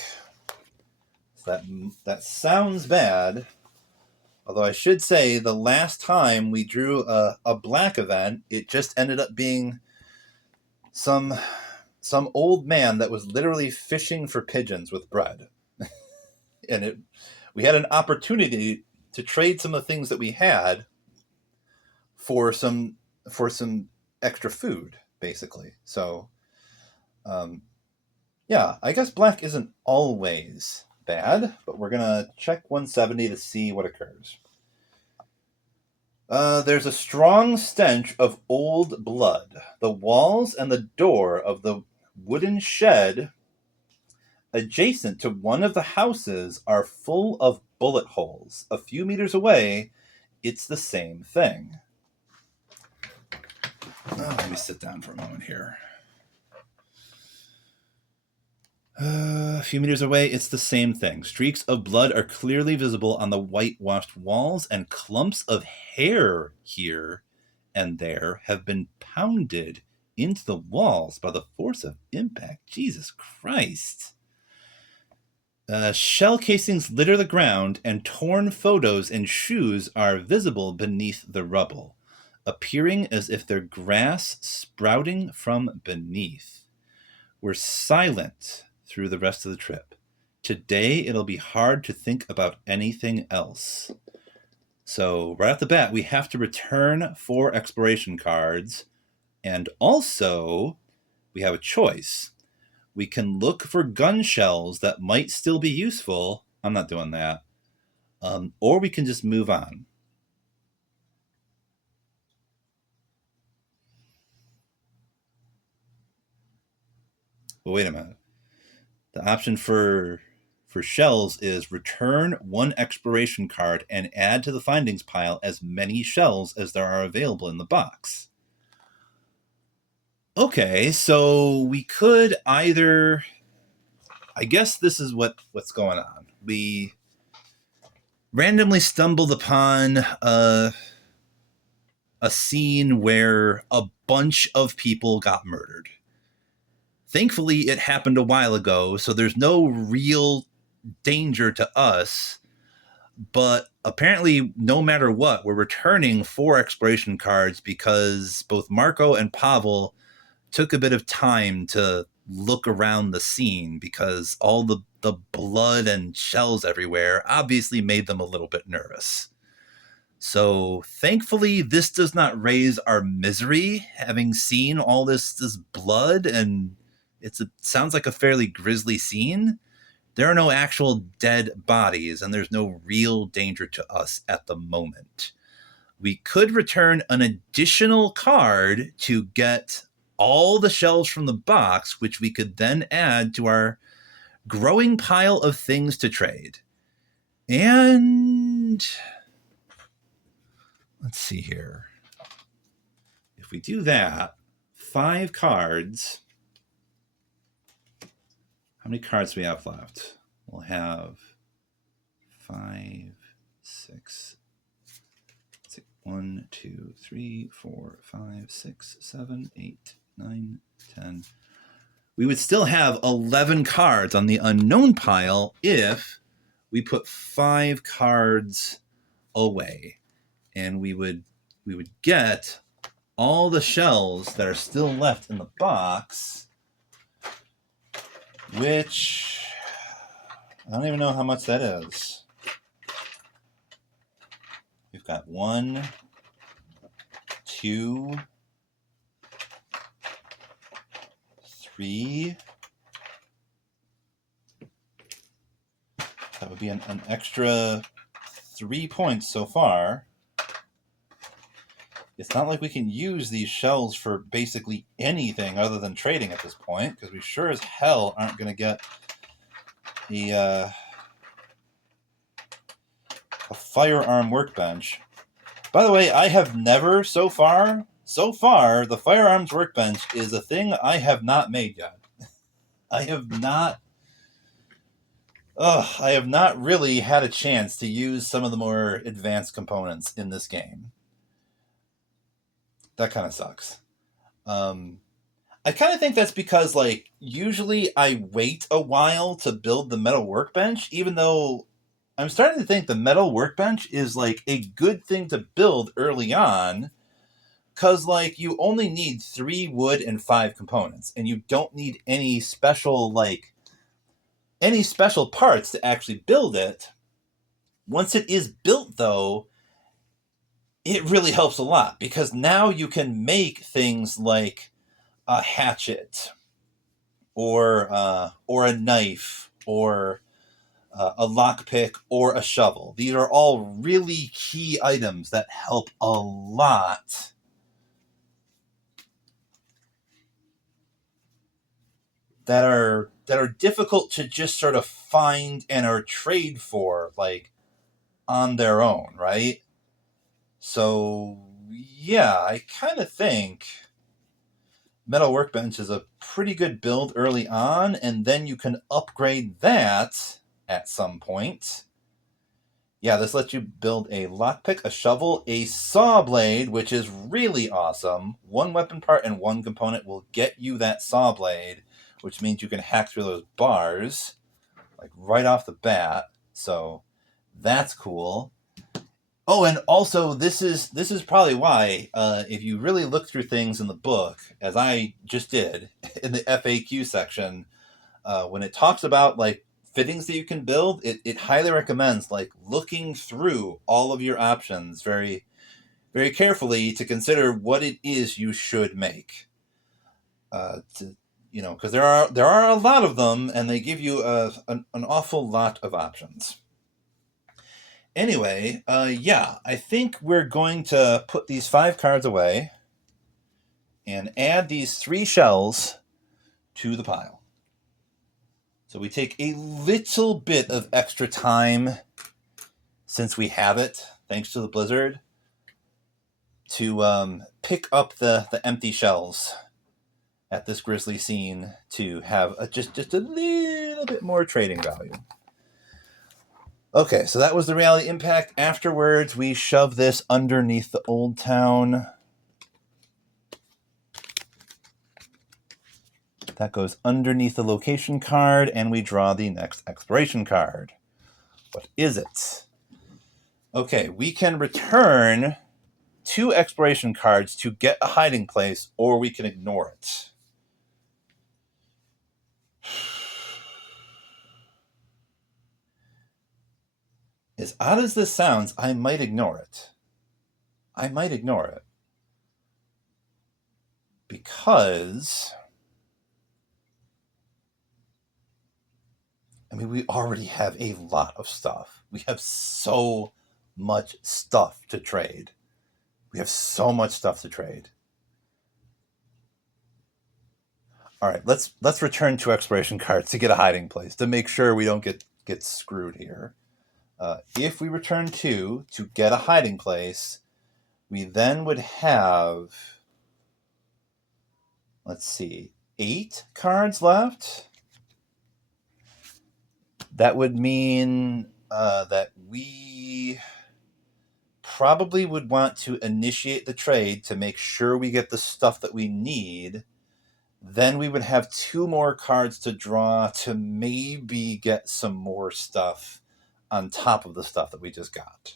So that sounds bad. Although I should say the last time we drew a black event, it just ended up being some old man that was literally fishing for pigeons with bread. And we had an opportunity to trade some of the things that we had for some extra food, basically. So, yeah, I guess black isn't always bad, but we're going to check 170 to see what occurs. There's a strong stench of old blood. The walls and the door of the wooden shed adjacent to one of the houses are full of bullet holes. A few meters away, it's the same thing. Let me sit down for a moment here. A few meters away, it's the same thing. Streaks of blood are clearly visible on the whitewashed walls, and clumps of hair here and there have been pounded into the walls by the force of impact. Jesus Christ. Shell casings litter the ground, and torn photos and shoes are visible beneath the rubble, appearing as if they're grass sprouting from beneath. We're silent through the rest of the trip. Today, it'll be hard to think about anything else. So, right off the bat, we have to return 4 exploration cards And also, we have a choice. We can look for gun shells that might still be useful. I'm not doing that. Or we can just move on. But wait a minute. The option for shells is return one exploration card and add to the findings pile as many shells as there are available in the box. Okay, so we could either, I guess this is what's going on. We randomly stumbled upon a scene where a bunch of people got murdered. Thankfully, it happened a while ago, so there's no real danger to us. But apparently, no matter what, we're returning 4 exploration cards because both Marco and Pavel took a bit of time to look around the scene because all the blood and shells everywhere obviously made them a little bit nervous. So thankfully, this does not raise our misery, having seen all this blood, and it sounds like a fairly grisly scene. There are no actual dead bodies, and there's no real danger to us at the moment. We could return an additional card to get all the shells from the box, which we could then add to our growing pile of things to trade. And let's see here. If we do that, 5 cards. How many cards do we have left? We'll have 5, 6, 1, 2, 3, 4, 5, 6, 7, 8, 9, 10. We would still have 11 cards on the unknown pile if we put 5 cards away. And we would get all the shells that are still left in the box, which I don't even know how much that is. We've got 1, 2, 3. That would be an extra 3 points so far. It's not like we can use these shells for basically anything other than trading at this point, because we sure as hell aren't going to get a firearm workbench. By the way, I have never so far, the firearms workbench is a thing I have not made yet. I have not really had a chance to use some of the more advanced components in this game. That kind of sucks. I kind of think that's because, like, usually I wait a while to build the metal workbench, even though I'm starting to think the metal workbench is, like, a good thing to build early on, because, like, you only need 3 wood and 5 components, and you don't need any special parts to actually build it. Once it is built, though, it really helps a lot, because now you can make things like a hatchet or a knife or a lockpick or a shovel. These are all really key items that help a lot. That are difficult to just sort of find and or trade for, like, on their own, right? So yeah, I kind of think Metal Workbench is a pretty good build early on, and then you can upgrade that at some point. Yeah, this lets you build a lockpick, a shovel, a saw blade, which is really awesome. 1 weapon part and 1 component will get you that saw blade, which means you can hack through those bars, like, right off the bat. So that's cool. Oh, and also, this is probably why, if you really look through things in the book, as I just did in the FAQ section, when it talks about, like, fittings that you can build, it highly recommends, like, looking through all of your options very, very carefully to consider what it is you should make. Because there are a lot of them, and they give you an awful lot of options. Anyway, yeah, I think we're going to put these 5 cards away and add these 3 shells to the pile. So we take a little bit of extra time, since we have it, thanks to the blizzard, to pick up the empty shells at this grisly scene to have just a little bit more trading value. Okay, so that was the reality impact. Afterwards, we shove this underneath the old town. That goes underneath the location card, and we draw the next exploration card. What is it? Okay, we can return 2 exploration cards to get a hiding place, or we can ignore it. As odd as this sounds, I might ignore it. Because, I mean, we already have a lot of stuff. We have so much stuff to trade. All right, let's return 2 exploration cards to get a hiding place to make sure we don't get screwed here. If we return 2 to get a hiding place, we then would have, let's see, 8 cards left. That would mean that we probably would want to initiate the trade to make sure we get the stuff that we need. Then we would have 2 more cards to draw to maybe get some more stuff on top of the stuff that we just got.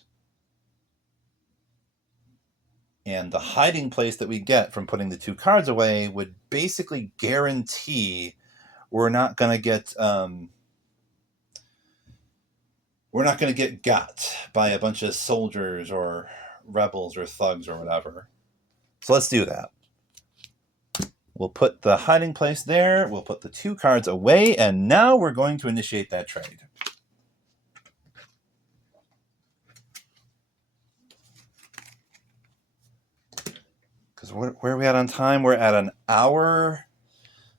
And the hiding place that we get from putting the 2 cards away would basically guarantee we're not going to get got by a bunch of soldiers or rebels or thugs or whatever. So let's do that. We'll put the hiding place there. We'll put the 2 cards away, and now we're going to initiate that trade. Because where are we at on time? We're at an hour.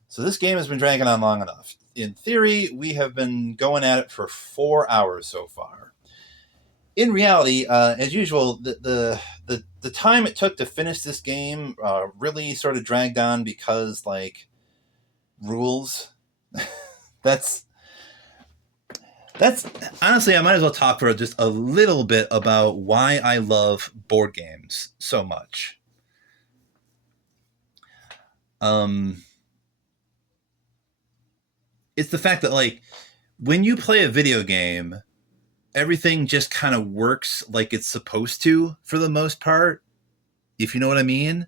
So this game has been dragging on long enough. In theory, we have been going at it for 4 hours so far. In reality, as usual, the time it took to finish this game really sort of dragged on because, like, rules. that's honestly, I might as well talk for just a little bit about why I love board games so much. It's the fact that, like, when you play a video game, everything just kind of works like it's supposed to for the most part, if you know what I mean.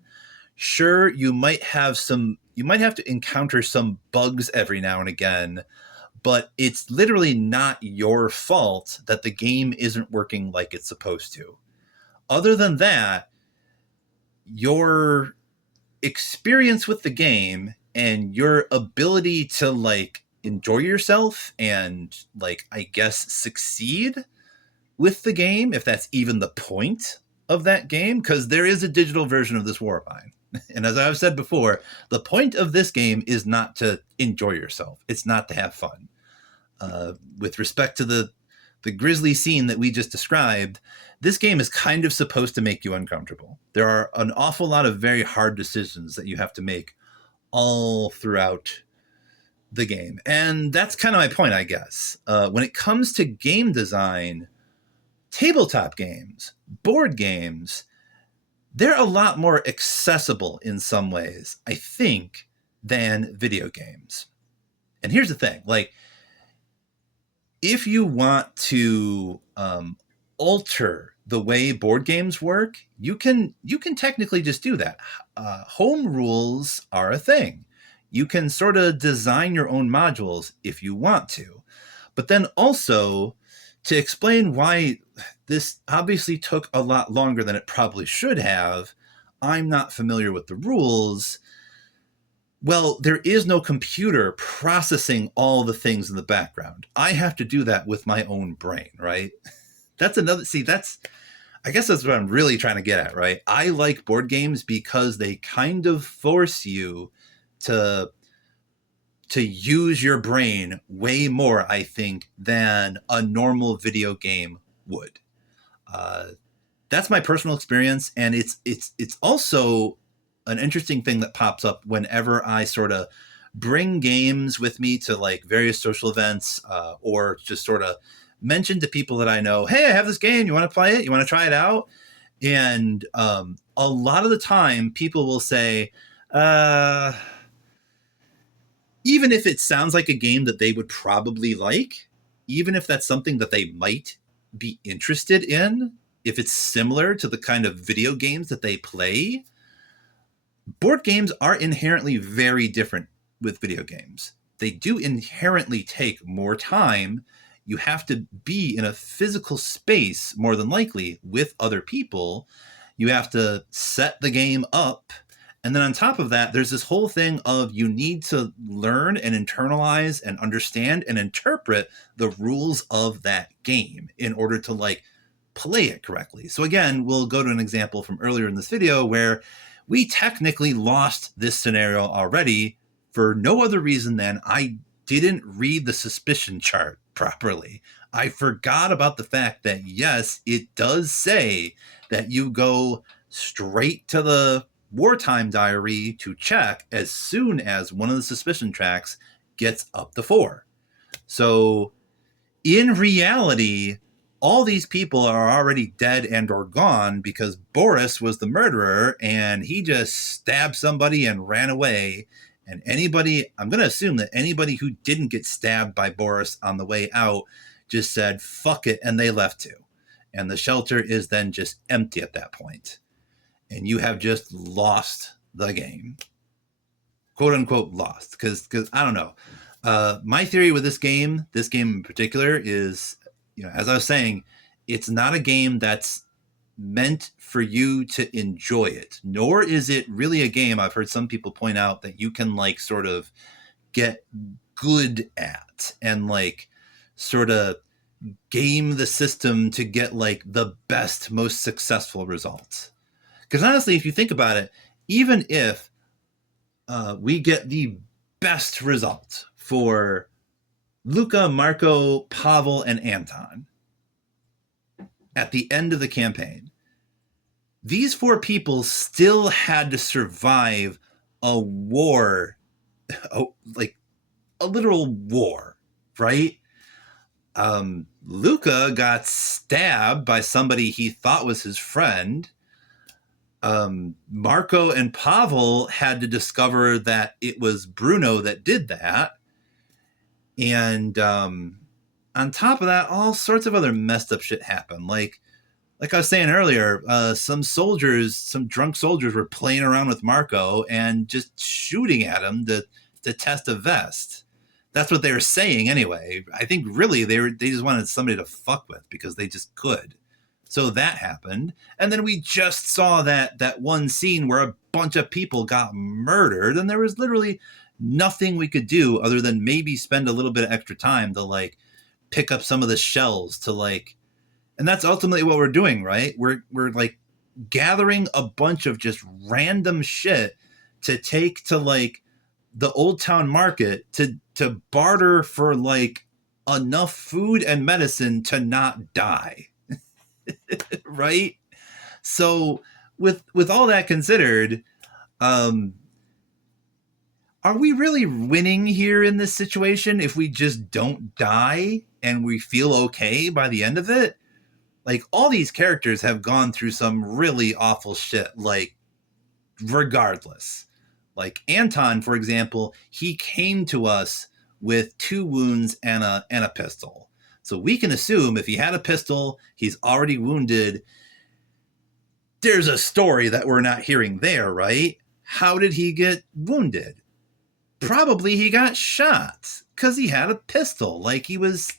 Sure, you might have to encounter some bugs every now and again, but it's literally not your fault that the game isn't working like it's supposed to. Other than that, your experience with the game and your ability to, like, enjoy yourself and, like, I guess succeed with the game, if that's even the point of that game, because there is a digital version of this Warbind. And as I've said before, the point of this game is not to enjoy yourself. It's not to have fun. With respect to the grisly scene that we just described, this game is kind of supposed to make you uncomfortable. There are an awful lot of very hard decisions that you have to make all throughout the game. And that's kind of my point, I guess. When it comes to game design, tabletop games, board games, they're a lot more accessible in some ways, I think, than video games. And here's the thing, like, if you want to alter the way board games work, you can technically just do that. Home rules are a thing. You can sort of design your own modules if you want to. But then also, to explain why this obviously took a lot longer than it probably should have, I'm not familiar with the rules. Well, there is no computer processing all the things in the background. I have to do that with my own brain, right? That's another, see, I guess that's what I'm really trying to get at, right? I like board games because they kind of force you to use your brain way more, I think, than a normal video game would. That's my personal experience, and it's also an interesting thing that pops up whenever I sort of bring games with me to like various social events, or just sort of mention to people that I know, hey, I have this game. You want to play it? You want to try it out? And a lot of the time, people will say, even if it sounds like a game that they would probably like, even if that's something that they might be interested in, if it's similar to the kind of video games that they play, board games are inherently very different with video games. They do inherently take more time. You have to be in a physical space, more than likely, with other people. You have to set the game up. And then on top of that, there's this whole thing of you need to learn and internalize and understand and interpret the rules of that game in order to like play it correctly. So again, we'll go to an example from earlier in this video where we technically lost this scenario already for no other reason than I didn't read the suspicion chart properly. I forgot about the fact that, yes, it does say that you go straight to the wartime diary to check as soon as one of the suspicion tracks gets up to 4. So in reality, all these people are already dead and or gone because Boris was the murderer and he just stabbed somebody and ran away. And anybody, I'm going to assume that anybody who didn't get stabbed by Boris on the way out just said, fuck it, and they left too. And the shelter is then just empty at that point. And you have just lost the game. Quote unquote lost. Because I don't know. My theory with this game in particular is, you know, as I was saying, it's not a game that's meant for you to enjoy it, nor is it really a game I've heard some people point out that you can like sort of get good at and like sort of game the system to get like the best, most successful results. Because honestly, if you think about it, even if we get the best result for Luka, Marco, Pavel, and Anton at the end of the campaign, these 4 people still had to survive a war, like a literal war, right? Luka got stabbed by somebody he thought was his friend. Marco and Pavel had to discover that it was Bruno that did that. And on top of that, all sorts of other messed up shit happened. Like I was saying earlier, some drunk soldiers were playing around with Marco and just shooting at him to test a vest. That's what they were saying anyway. I think really they just wanted somebody to fuck with because they just could. So that happened. And then we just saw that one scene where a bunch of people got murdered and there was literally nothing we could do other than maybe spend a little bit of extra time to like pick up some of the shells to like, and that's ultimately what we're doing, right? We're like gathering a bunch of just random shit to take to like the Old Town Market to barter for like enough food and medicine to not die. Right? So with all that considered, are we really winning here in this situation if we just don't die and we feel okay by the end of it? Like, all these characters have gone through some really awful shit, like, regardless. Like, Anton, for example, he came to us with 2 wounds and a pistol. So we can assume if he had a pistol, he's already wounded. There's a story that we're not hearing there, right? How did he get wounded? Probably he got shot because he had a pistol. Like, he was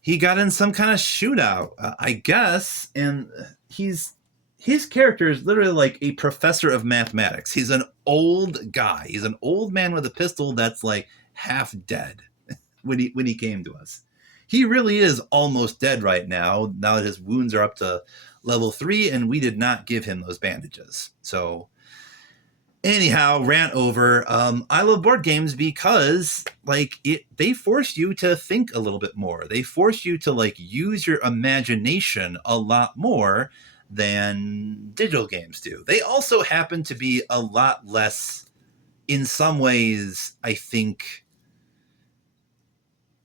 he got in some kind of shootout, I guess, and his character is literally like a professor of mathematics. He's an old guy. He's an old man with a pistol that's like half dead when he came to us. He really is almost dead right now. Now that his wounds are up to level 3, and we did not give him those bandages. So anyhow, rant over. I love board games because they force you to think a little bit more. They force you to like use your imagination a lot more than digital games do. They also happen to be a lot less, in some ways, I think,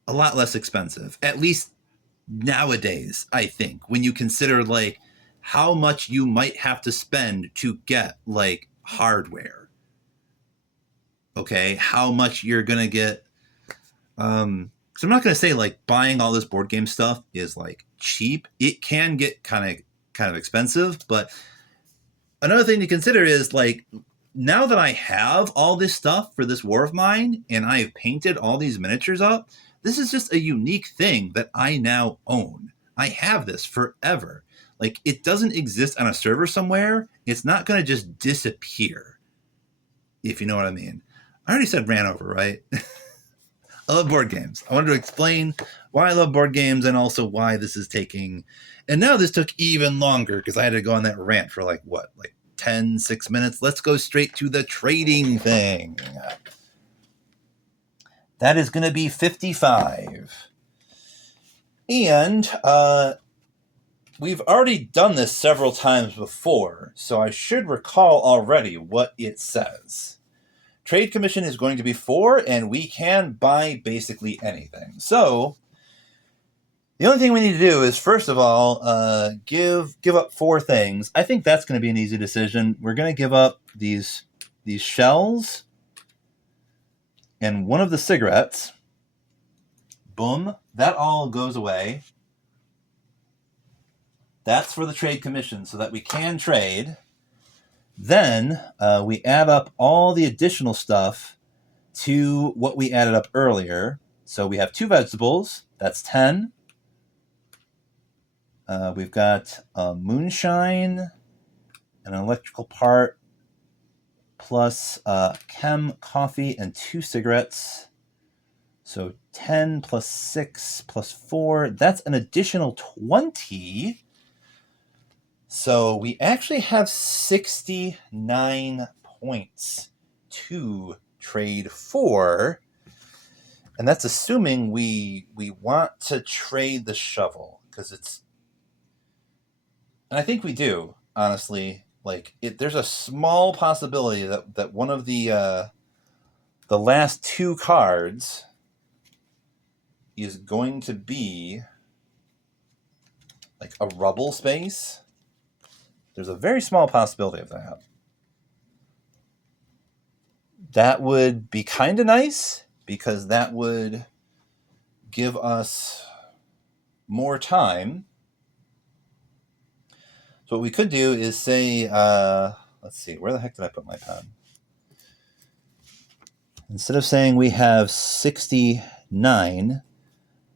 a lot less expensive. At least nowadays, I think, when you consider like how much you might have to spend to get like hardware. Okay, how much you're gonna get. So I'm not gonna say like buying all this board game stuff is like cheap. It can get kind of expensive, but another thing to consider is like now that I have all this stuff for this war of mine and I have painted all these miniatures up, this is just a unique thing that I now own. I have this forever. Like it doesn't exist on a server somewhere. It's not gonna just disappear. If you know what I mean. I already said ran over, right? I love board games. I wanted to explain why I love board games and also why this is taking. And now this took even longer because I had to go on that rant for like 6 minutes. Let's go straight to the trading thing. That is going to be 55. And we've already done this several times before, so I should recall already what it says. Trade commission is going to be 4, and we can buy basically anything. So the only thing we need to do is, first of all, give up 4 things. I think that's going to be an easy decision. We're going to give up these shells and one of the cigarettes. Boom. That all goes away. That's for the trade commission so that we can trade. Then we add up all the additional stuff to what we added up earlier. So we have 2 vegetables. That's 10. We've got moonshine, an electrical part, plus chem coffee and 2 cigarettes. So 10 plus 6 plus 4. That's an additional 20. So we actually have 69 points to trade for. And that's assuming we want to trade the shovel. Because it's... And I think we do, honestly. Like, there's a small possibility that one of the last 2 cards is going to be like a rubble space. There's a very small possibility of that. That would be kind of nice because that would give us more time. So what we could do is say, let's see, where the heck did I put my pen? Instead of saying we have 69,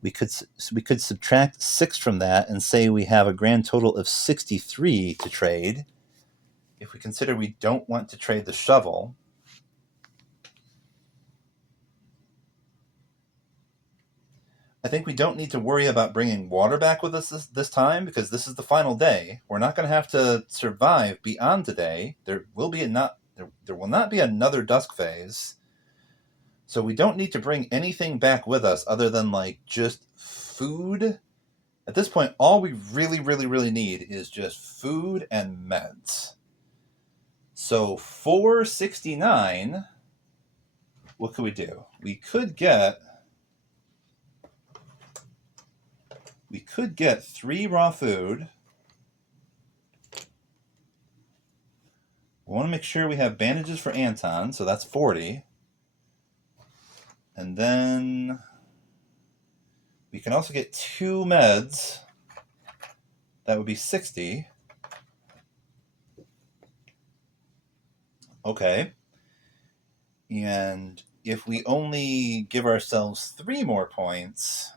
we could subtract 6 from that and say we have a grand total of 63 to trade. If we consider we don't want to trade the shovel, I think we don't need to worry about bringing water back with us this time because this is the final day. We're not going to have to survive beyond today. There will not be another dusk phase. So we don't need to bring anything back with us other than like just food. At this point, all we really, really, really need is just food and meds. So 469, what could we do? We could get 3 raw food. We want to make sure we have bandages for Anton, so that's 40. And then we can also get 2 meds. That would be 60. Okay. And if we only give ourselves 3 more points,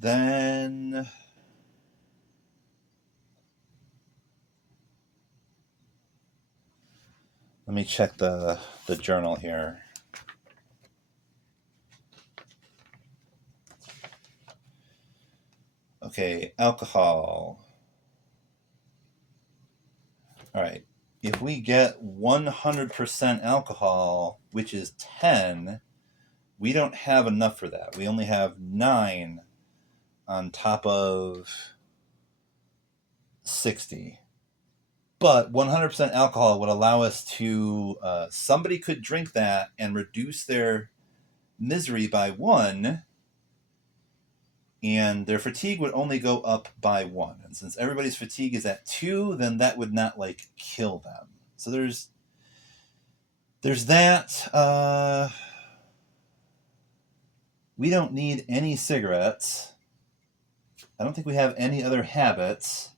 Then let me check the journal here. Okay, alcohol. All right. If we get 100% alcohol, which is 10, we don't have enough for that. We only have 9 on top of 60. But 100% alcohol would allow us to, somebody could drink that and reduce their misery by 1, and their fatigue would only go up by 1. And since everybody's fatigue is at 2, then that would not, like, kill them. So there's that. We don't need any cigarettes. I don't think we have any other habits.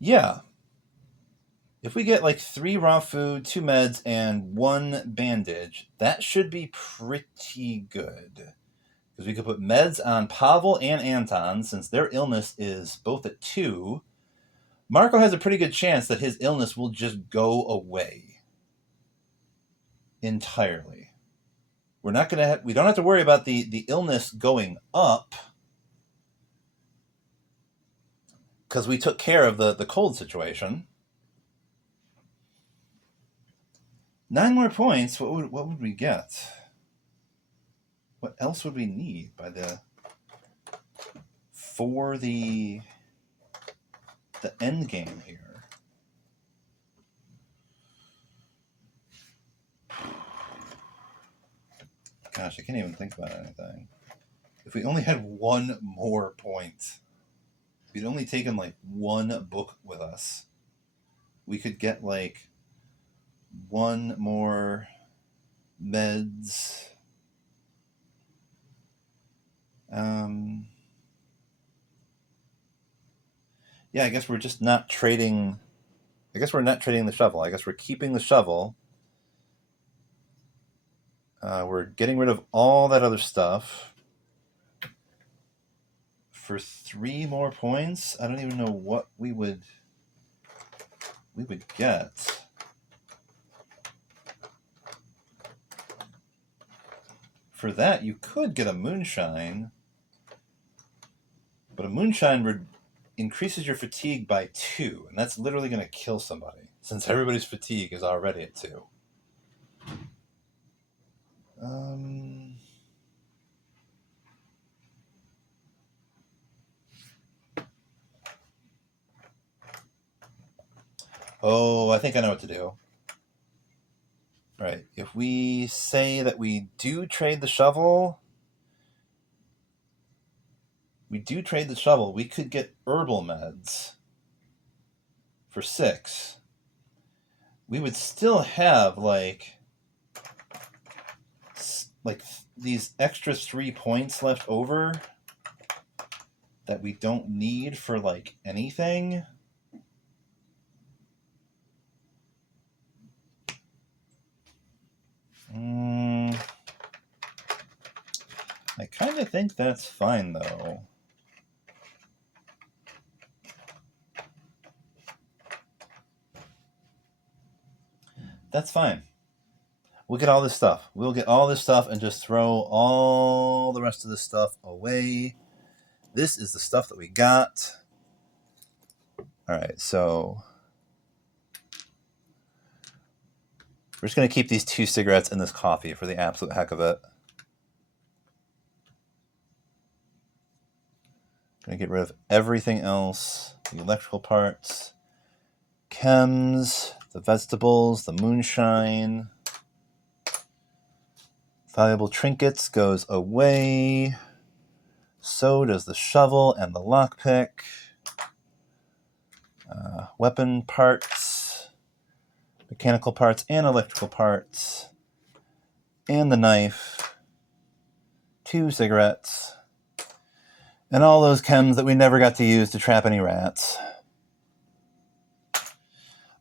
Yeah. If we get like 3 raw food, 2 meds, and 1 bandage, that should be pretty good. Because we could put meds on Pavel and Anton, since their illness is both at 2. Marco has a pretty good chance that his illness will just go away entirely. We don't have to worry about the illness going up, because we took care of the cold situation. 9 more points. What would we get? What else would we need for the end game here? Gosh, I can't even think about anything. If we only had 1 more point, if we'd only taken like 1 book with us, we could get like 1 more meds. Yeah, I guess we're just not trading. I guess we're not trading the shovel. I guess we're keeping the shovel. We're getting rid of all that other stuff for 3 more points. I don't even know what we would get. For that, you could get a moonshine, but a moonshine increases your fatigue by 2, and that's literally going to kill somebody, since everybody's fatigue is already at 2. Oh, I think I know what to do. Right. If we say that we do trade the shovel, we could get herbal meds for 6. We would still have like these extra 3 points left over that we don't need for like anything. I kind of think that's fine, though. That's fine. We'll get all this stuff. We'll get all this stuff and just throw all the rest of this stuff away. This is the stuff that we got. All right, so we're just going to keep these 2 cigarettes and this coffee for the absolute heck of it. Going to get rid of everything else. The electrical parts, chems, the vegetables, the moonshine. Valuable trinkets goes away. So does the shovel and the lockpick. Weapon parts. mechanical parts and electrical parts, and the knife, 2 cigarettes, and all those chems that we never got to use to trap any rats.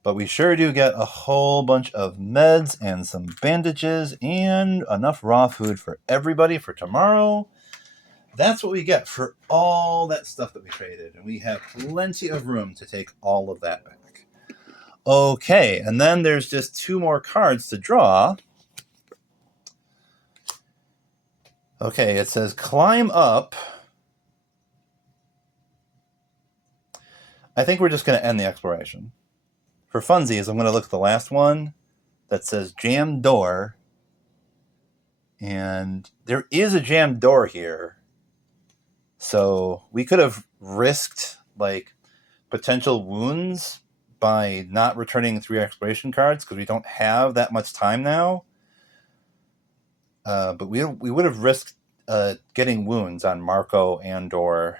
But we sure do get a whole bunch of meds and some bandages and enough raw food for everybody for tomorrow. That's what we get for all that stuff that we traded. And we have plenty of room to take all of that back. Okay, and then there's just 2 more cards to draw. Okay, it says climb up. I think we're just going to end the exploration. For funsies, I'm going to look at the last one that says jam door. And there is a jam door here. So we could have risked like potential wounds by not returning 3 exploration cards because we don't have that much time now. But we would have risked getting wounds on Marco and or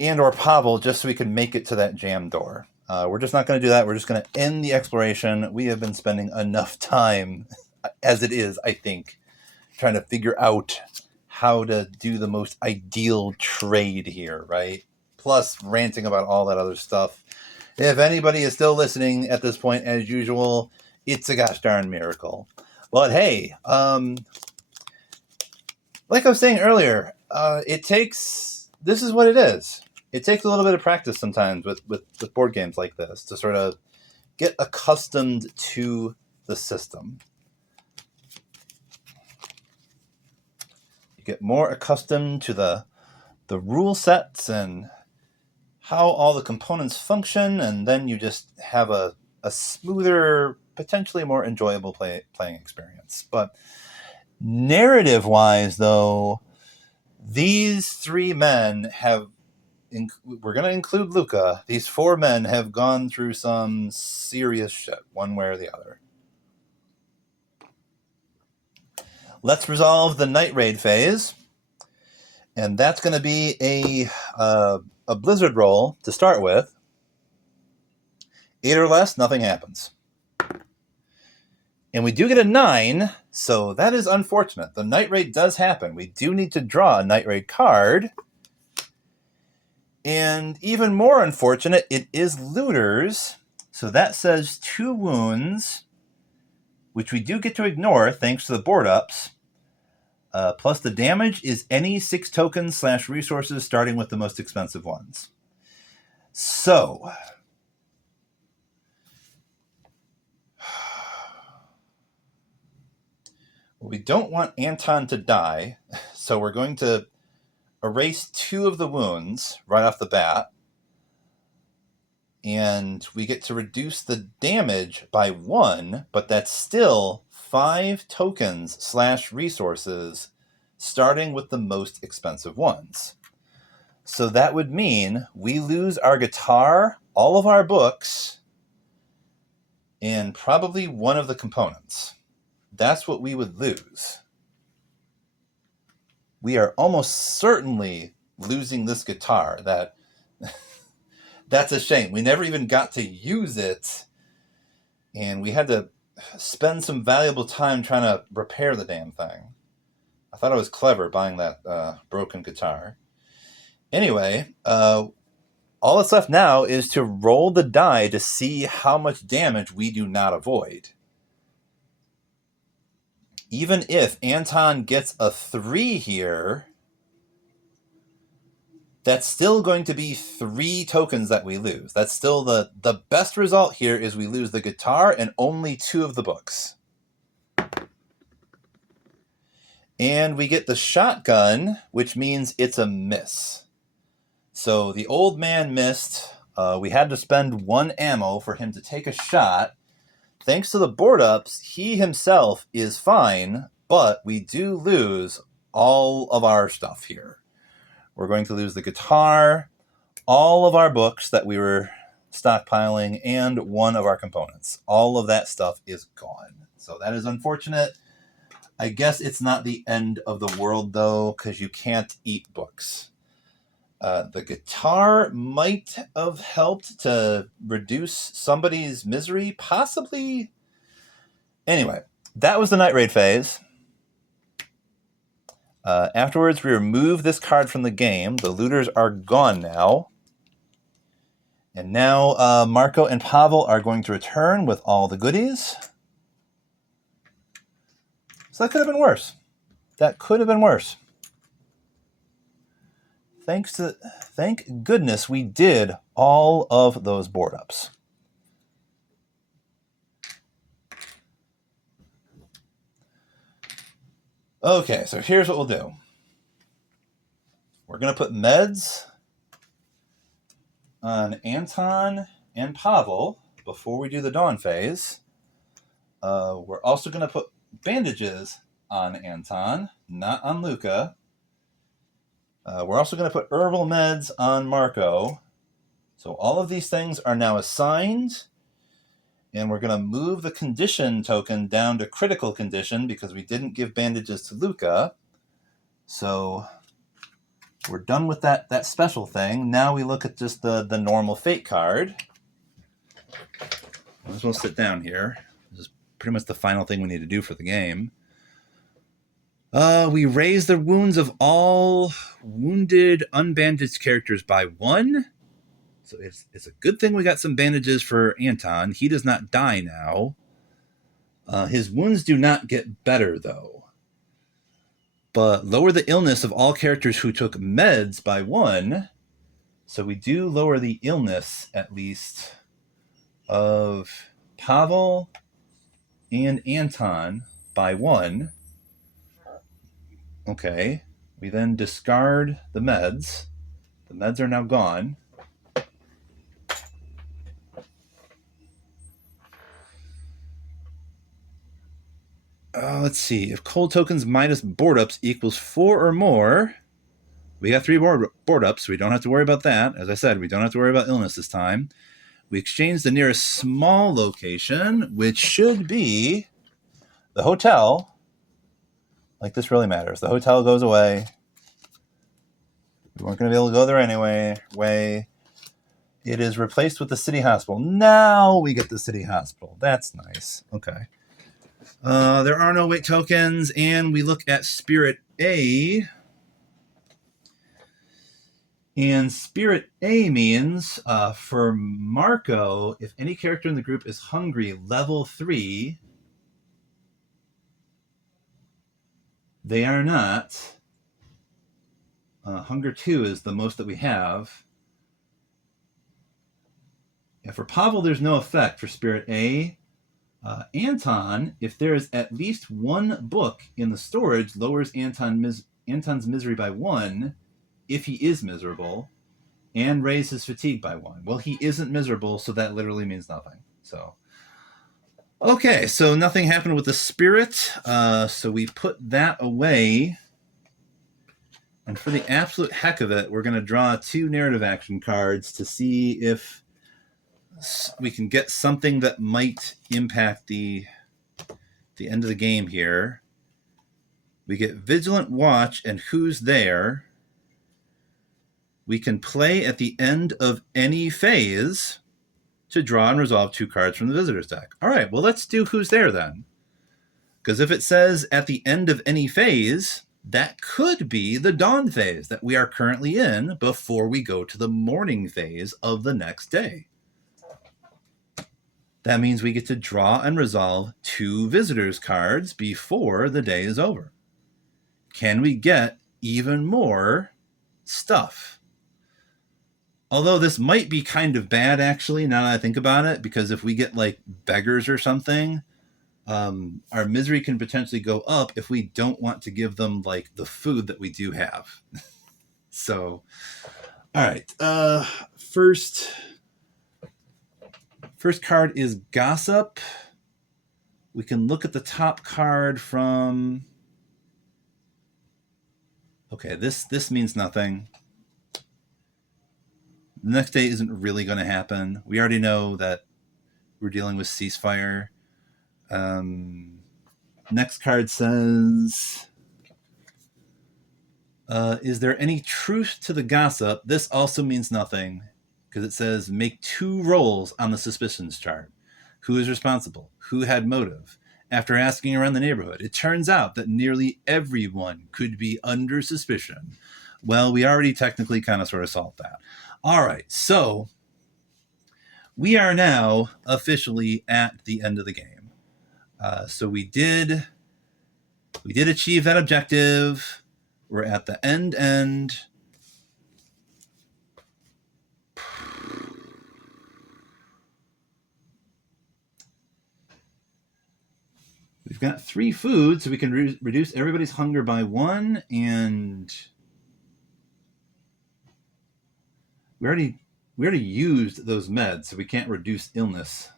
Pavel just so we could make it to that jam door. We're just not going to do that. We're just going to end the exploration. We have been spending enough time as it is, I think, trying to figure out how to do the most ideal trade here, right? Plus ranting about all that other stuff. If anybody is still listening at this point, as usual, it's a gosh darn miracle. But hey, like I was saying earlier, this is what it is. It takes a little bit of practice sometimes with board games like this to sort of get accustomed to the system. You get more accustomed to the rule sets and how all the components function, and then you just have a smoother, potentially more enjoyable playing experience. But narrative-wise, though, these 3 men have... we're going to include Luka. These 4 men have gone through some serious shit, one way or the other. Let's resolve the night raid phase. And that's going to be a blizzard roll to start with. 8 or less, nothing happens. And we do get a 9, so that is unfortunate. The night raid does happen. We do need to draw a night raid card. And even more unfortunate, it is looters. So that says 2 wounds, which we do get to ignore thanks to the board ups. Plus the damage is any 6 tokens / resources starting with the most expensive ones. So we don't want Anton to die, so we're going to erase 2 of the wounds right off the bat. And we get to reduce the damage by 1, but that's still 5 tokens / resources starting with the most expensive ones. So that would mean we lose our guitar, all of our books, and probably one of the components. That's what we would lose. We are almost certainly losing this guitar. That's a shame. We never even got to use it, and we had to spend some valuable time trying to repair the damn thing. I thought I was clever buying that broken guitar. Anyway, all that's left now is to roll the die to see how much damage we do not avoid. Even if Anton gets a 3 here, that's still going to be 3 tokens that we lose. That's still the best result here is we lose the guitar and only 2 of the books. And we get the shotgun, which means it's a miss. So the old man missed. We had to spend 1 ammo for him to take a shot. Thanks to the board ups, he himself is fine, but we do lose all of our stuff here. We're going to lose the guitar, all of our books that we were stockpiling, and 1 of our components. All of that stuff is gone. So that is unfortunate. I guess it's not the end of the world, though, because you can't eat books. The guitar might have helped to reduce somebody's misery, possibly. Anyway, that was the night raid phase. Afterwards, we remove this card from the game. The looters are gone now. And now Marco and Pavel are going to return with all the goodies. So that could have been worse. That could have been worse. Thank goodness we did all of those board ups. Okay, so here's what we'll do. We're going to put meds on Anton and Pavel before we do the dawn phase. We're also going to put bandages on Anton, not on Luka. We're also going to put herbal meds on Marco. So all of these things are now assigned. And we're going to move the condition token down to critical condition because we didn't give bandages to Luka. So we're done with that special thing. Now we look at just the normal fate card. Might as well sit down here. This is pretty much the final thing we need to do for the game. We raise the wounds of all wounded, unbandaged characters by 1. So it's a good thing we got some bandages for Anton. He does not die now. His wounds do not get better, though. But lower the illness of all characters who took meds by 1. So we do lower the illness, at least, of Pavel and Anton by 1. Okay. We then discard the meds. The meds are now gone. Let's see. If cold tokens minus board ups equals 4 or more, we got 3 board ups, so we don't have to worry about that. As I said, we don't have to worry about illness this time. We exchange the nearest small location, which should be the hotel. Like, this really matters. The hotel goes away. We weren't going to be able to go there anyway. It is replaced with the city hospital. Now we get the city hospital. That's nice. Okay. There are no weight tokens, and we look at Spirit A. And Spirit A means, for Marco, if any character in the group is hungry, level 3, they are not. Hunger 2 is the most that we have. And for Pavel, there's no effect for Spirit A. Anton, if there is at least 1 book in the storage, lowers Anton's misery by 1 if he is miserable, and raises fatigue by 1. Well, he isn't miserable, so that literally means nothing. So, okay, so nothing happened with the spirit, so we put that away. And for the absolute heck of it, we're going to draw 2 narrative action cards to see if we can get something that might impact the end of the game here. We get Vigilant Watch and Who's There. We can play at the end of any phase to draw and resolve 2 cards from the visitor's deck. All right, well, let's do Who's There then. Because if it says at the end of any phase, that could be the dawn phase that we are currently in before we go to the morning phase of the next day. That means we get to draw and resolve 2 visitors cards before the day is over. Can we get even more stuff? Although this might be kind of bad, actually, now that I think about it, because if we get, like, beggars or something, our misery can potentially go up if we don't want to give them, like, the food that we do have. So, all right. First card is Gossip. We can look at the top card from... Okay, this means nothing. The next day isn't really going to happen. We already know that we're dealing with ceasefire. Next card says... Is there any truth to the gossip? This also means nothing because it says make 2 rolls on the suspicions chart. Who is responsible? Who had motive? After asking around the neighborhood, it turns out that nearly everyone could be under suspicion. Well, we already technically kind of sort of solved that. All right, so we are now officially at the end of the game. So we did achieve that objective. We're at the end. We've got 3 food, so we can reduce everybody's hunger by 1, and we already used those meds, so we can't reduce illness.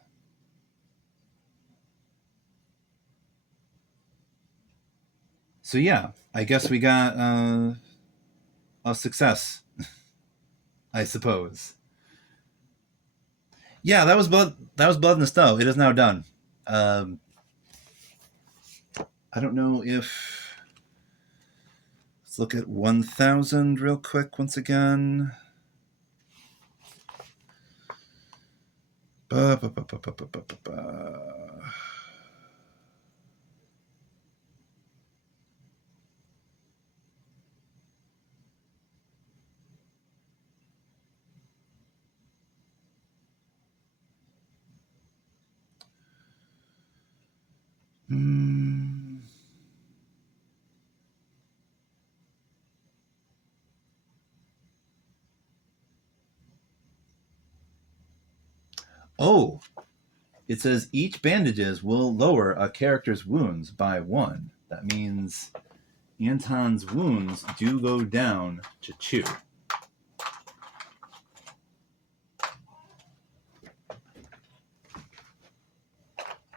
So yeah, I guess we got a success, I suppose. Yeah, that was blood in the snow. It is now done. I don't know if... Let's look at 1,000 real quick once again. Oh, it says each bandages will lower a character's wounds by 1. That means Anton's wounds do go down to 2.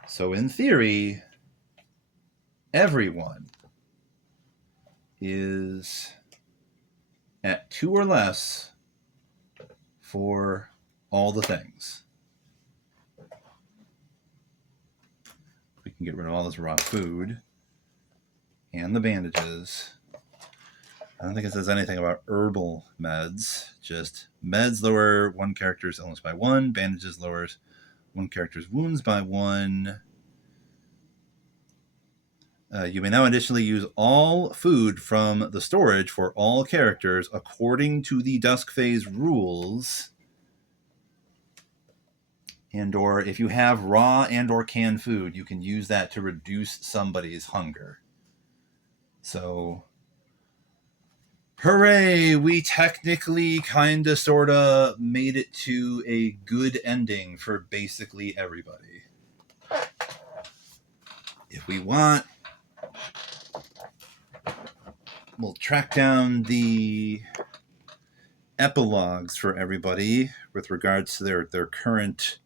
So in theory, everyone is at 2 or less for all the things. We can get rid of all this raw food and the bandages. I don't think it says anything about herbal meds. Just meds lower 1 character's illness by 1. Bandages lowers 1 character's wounds by 1. You may now additionally use all food from the storage for all characters according to the Dusk Phase rules. And or if you have raw and or canned food, you can use that to reduce somebody's hunger. So, hooray! We technically kind of sort of made it to a good ending for basically everybody. If we want, we'll track down the epilogues for everybody with regards to their current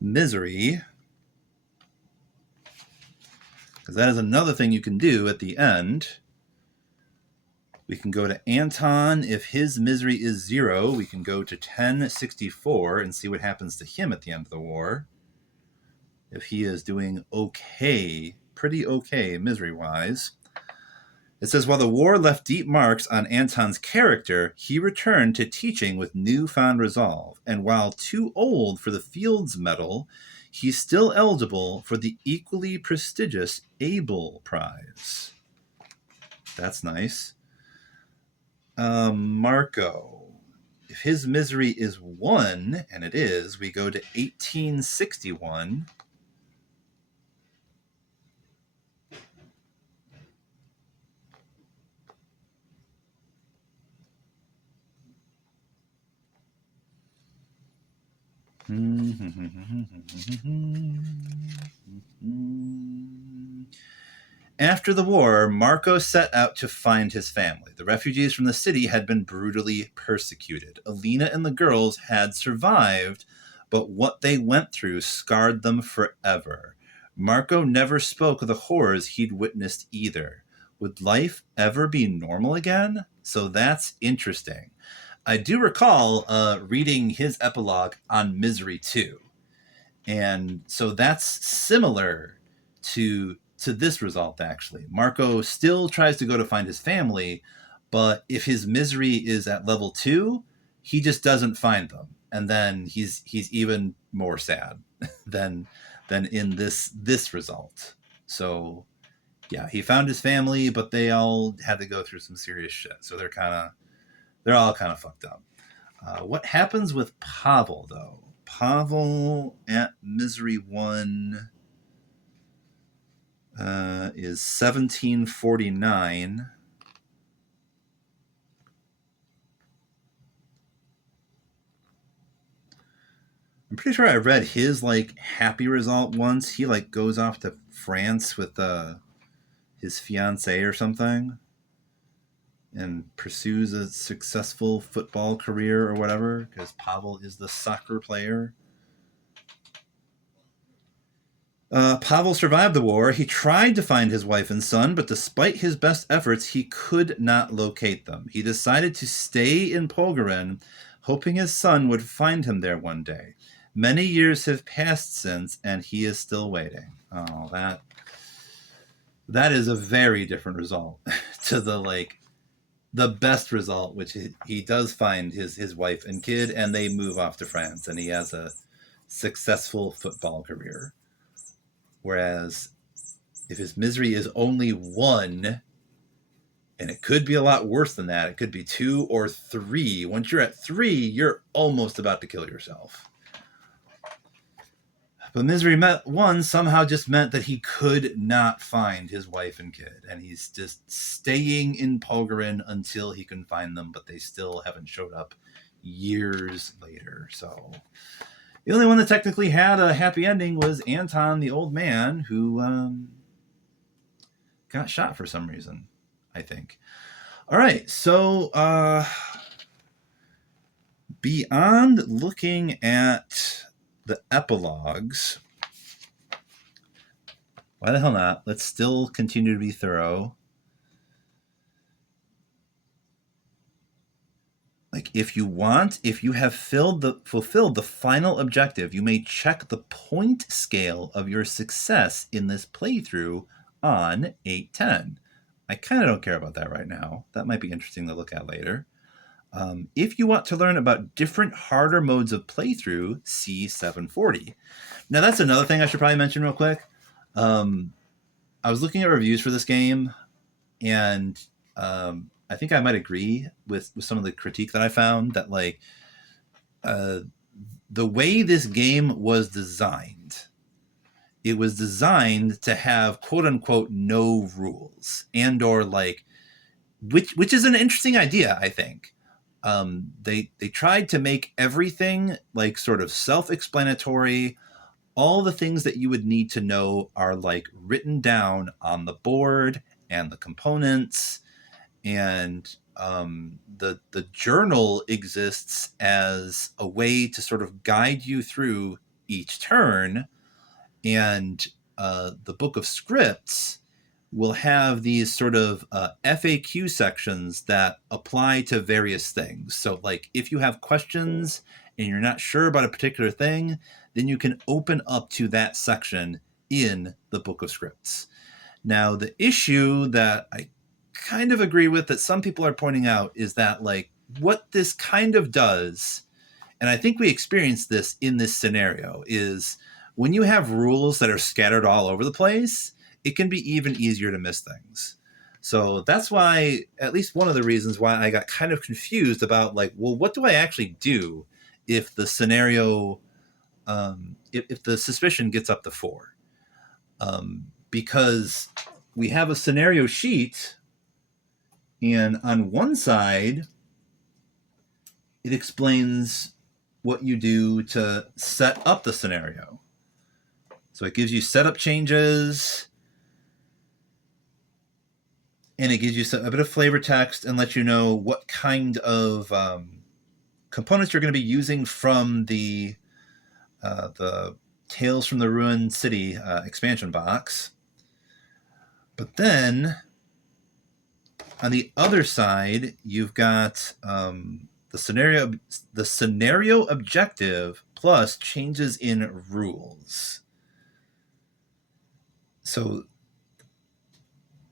misery, because that is another thing you can do at the end. We can go to Anton. If his misery is 0, we can go to 1064 and see what happens to him at the end of the war. If he is doing okay, pretty okay misery-wise. It says, while the war left deep marks on Anton's character, he returned to teaching with newfound resolve. And while too old for the Fields Medal, he's still eligible for the equally prestigious Able Prize. That's nice. Marco. If his misery is 1, and it is, we go to 1861. After the war, Marco set out to find his family. The refugees from the city had been brutally persecuted. Alina and the girls had survived, but what they went through scarred them forever. Marco never spoke of the horrors he'd witnessed either. Would life ever be normal again? So that's interesting. I do recall reading his epilogue on Misery 2. And so that's similar to this result, actually. Marco still tries to go to find his family, But if his misery is at level 2, he just doesn't find them, and then he's even more sad than in this result. So yeah, he found his family, but they all had to go through some serious shit. So they're all kind of fucked up. What happens with Pavel though? Pavel at misery 1 is 1749. I'm pretty sure I read his like happy result once. He like goes off to France with his fiance or something and pursues a successful football career or whatever, because Pavel is the soccer player. Pavel survived the war. He tried to find his wife and son, but despite his best efforts, he could not locate them. He decided to stay in Polgarin, hoping his son would find him there one day. Many years have passed since, and he is still waiting. Oh, that is a very different result to the best result, which he does find his wife and kid, and they move off to France, and he has a successful football career. Whereas if his misery is only 1, and it could be a lot worse than that, it could be 2 or 3. Once you're at 3, you're almost about to kill yourself. But misery 1 somehow just meant that he could not find his wife and kid, and he's just staying in Polgarin until he can find them, but they still haven't showed up years later. So the only one that technically had a happy ending was Anton, the old man, who got shot for some reason, I think. All right, so beyond looking at the epilogues, why the hell not? Let's still continue to be thorough. Like, if you have fulfilled the final objective, you may check the point scale of your success in this playthrough on 810. I kind of don't care about that right now. That might be interesting to look at later. If you want to learn about different harder modes of playthrough, see 740. Now, that's another thing I should probably mention real quick. I was looking at reviews for this game, and I think I might agree with some of the critique that I found, that like the way this game was designed, it was designed to have quote unquote no rules, and or like which is an interesting idea, I think. They tried to make everything like sort of self-explanatory. All the things that you would need to know are like written down on the board and the components, and the journal exists as a way to sort of guide you through each turn, and the book of scripts will have these sort of FAQ sections that apply to various things. So like if you have questions and you're not sure about a particular thing, then you can open up to that section in the book of scripts. Now, the issue that I kind of agree with, that some people are pointing out, is that like what this kind of does, and I think we experienced this in this scenario, is when you have rules that are scattered all over the place, it can be even easier to miss things. So that's why, at least one of the reasons why I got kind of confused about like, well, what do I actually do if the scenario, if the suspicion gets up to 4? Because we have a scenario sheet, and on one side, it explains what you do to set up the scenario. So it gives you setup changes, and it gives you a bit of flavor text and lets you know what kind of components you're going to be using from the Tales from the Ruined City expansion box. But then on the other side, you've got the scenario objective plus changes in rules. So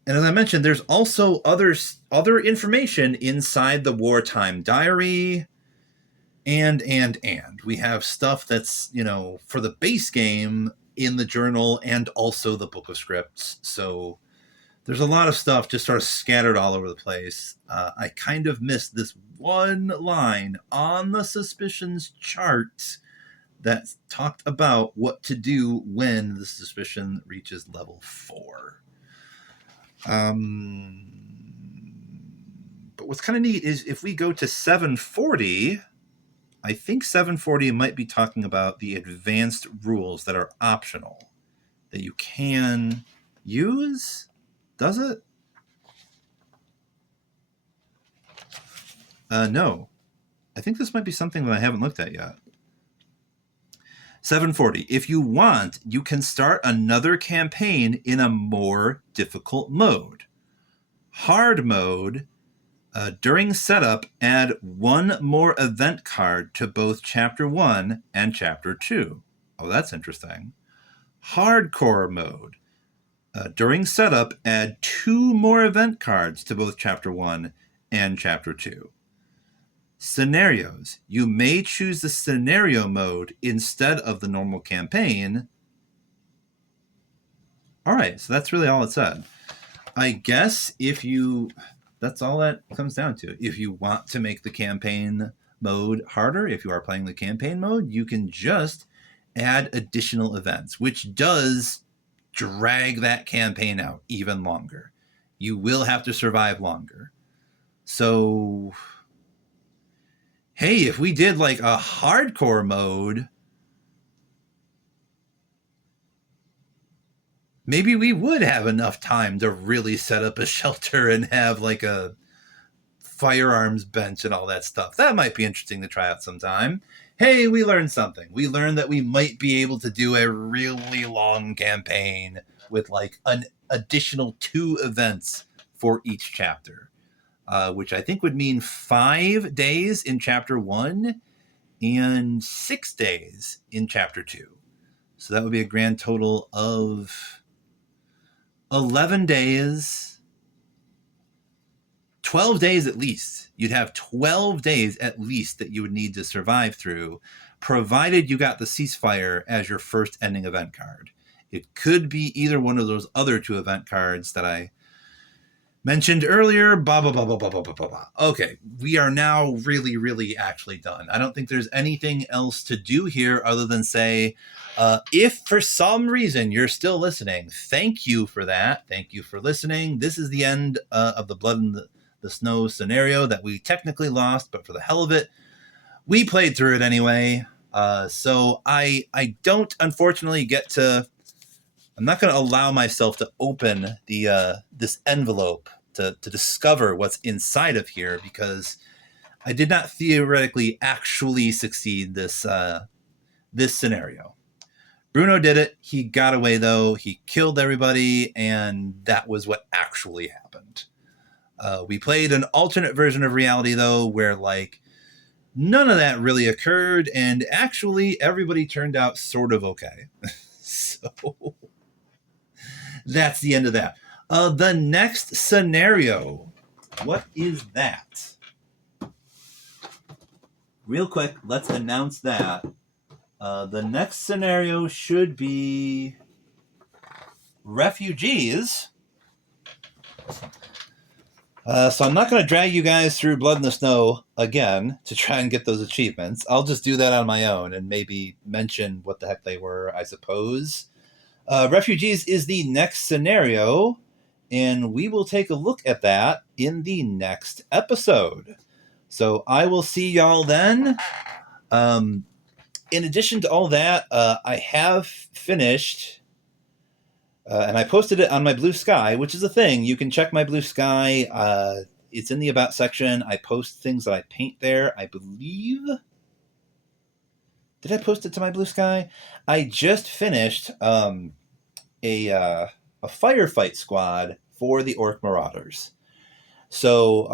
And as I mentioned, there's also other information inside the wartime diary. And we have stuff that's, for the base game in the journal and also the book of scripts. So there's a lot of stuff just sort of scattered all over the place. I kind of missed this one line on the suspicions chart that talked about what to do when the suspicion reaches level 4. But what's kind of neat is if we go to 740, I think 740 might be talking about the advanced rules that are optional that you can use. Does it? No. I think this might be something that I haven't looked at yet. 740. If you want, you can start another campaign in a more difficult mode. Hard mode, during setup, add one more event card to both Chapter 1 and Chapter 2. Oh, that's interesting. Hardcore mode. During setup, add 2 more event cards to both Chapter 1 and Chapter 2. Scenarios. You may choose the scenario mode instead of the normal campaign. All right, so that's really all it said. I guess that's all that comes down to. If you want to make the campaign mode harder, if you are playing the campaign mode, you can just add additional events, which does drag that campaign out even longer. You will have to survive longer. So, hey, if we did like a hardcore mode, maybe we would have enough time to really set up a shelter and have like a firearms bench and all that stuff. That might be interesting to try out sometime. Hey, we learned something. We learned that we might be able to do a really long campaign with like an additional 2 events for each chapter, which I think would mean 5 days in Chapter 1 and 6 days in Chapter 2. So that would be a grand total of 11 days, 12 days at least. You'd have 12 days at least that you would need to survive through, provided you got the ceasefire as your first ending event card. It could be either one of those other 2 event cards that I mentioned earlier. Blah, blah, blah, blah, blah, blah, blah, blah. Okay, we are now really, really actually done. I don't think there's anything else to do here other than say, if for some reason you're still listening, thank you for that. Thank you for listening. This is the end of the Blood in the Snow scenario that we technically lost, but for the hell of it, we played through it anyway. So I don't unfortunately get to... I'm not going to allow myself to open the this envelope to discover what's inside of here, because I did not theoretically actually succeed this scenario. Bruno did it. He got away, though. He killed everybody, and that was what actually happened. We played an alternate version of reality, though, where like none of that really occurred, and actually everybody turned out sort of okay. So that's the end of that. The next scenario. What is that? Real quick, let's announce that. The next scenario should be refugees. So I'm not going to drag you guys through Blood in the Snow again to try and get those achievements. I'll just do that on my own and maybe mention what the heck they were, I suppose. Refugees is the next scenario, and we will take a look at that in the next episode. So I will see y'all then. In addition to all that, I have finished, and I posted it on my Blue Sky, which is a thing. You can check my Blue Sky. It's in the About section. I post things that I paint there, I believe. Did I post it to my Blue Sky? I just finished a firefight squad for the Orc Marauders. So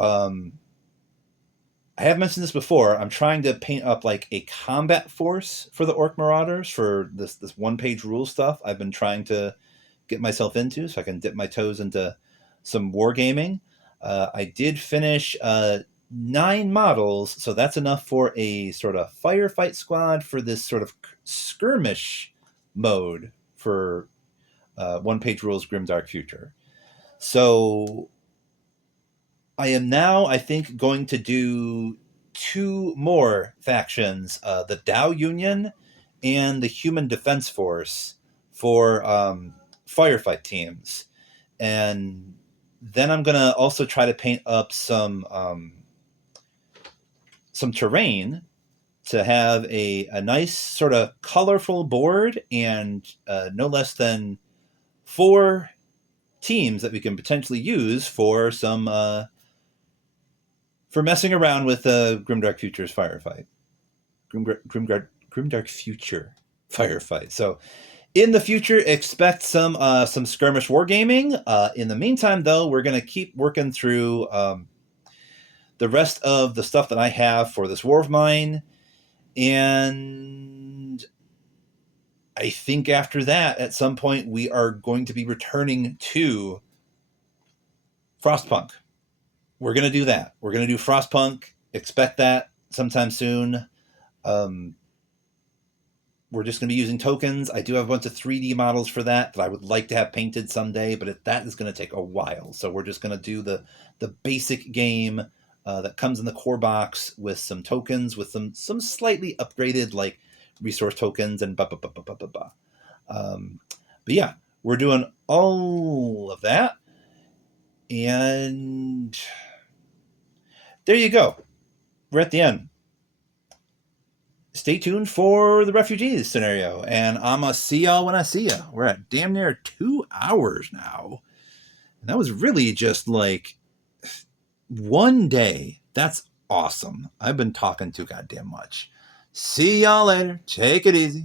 I have mentioned this before. I'm trying to paint up like a combat force for the Orc Marauders for this one-page rule stuff I've been trying to get myself into so I can dip my toes into some wargaming. I did finish 9 models, so that's enough for a sort of firefight squad for this sort of skirmish mode for One Page Rules Grimdark Future. So I am now, I think, going to do 2 more factions, the Tao Union and the Human Defense Force for firefight teams. And then I'm going to also try to paint up some terrain to have a nice sort of colorful board and no less than 4 teams that we can potentially use for some for messing around with Grimdark Future's firefight. Grimdark Future firefight. So in the future, expect some skirmish wargaming. In the meantime, though, we're going to keep working through the rest of the stuff that I have for this war of mine. And I think after that, at some point, we are going to be returning to Frostpunk. We're going to do that. We're going to do Frostpunk. Expect that sometime soon. We're just going to be using tokens. I do have a bunch of 3D models for that I would like to have painted someday, but that is going to take a while. So we're just going to do the basic game that comes in the core box with some tokens, with some slightly upgraded like resource tokens and blah, blah, blah, blah, blah, blah, blah. But yeah, we're doing all of that. And there you go. We're at the end. Stay tuned for the refugees scenario, and I'ma see y'all when I see ya. We're at damn near 2 hours now. And that was really just like one day. That's awesome. I've been talking too goddamn much. See y'all later. Take it easy.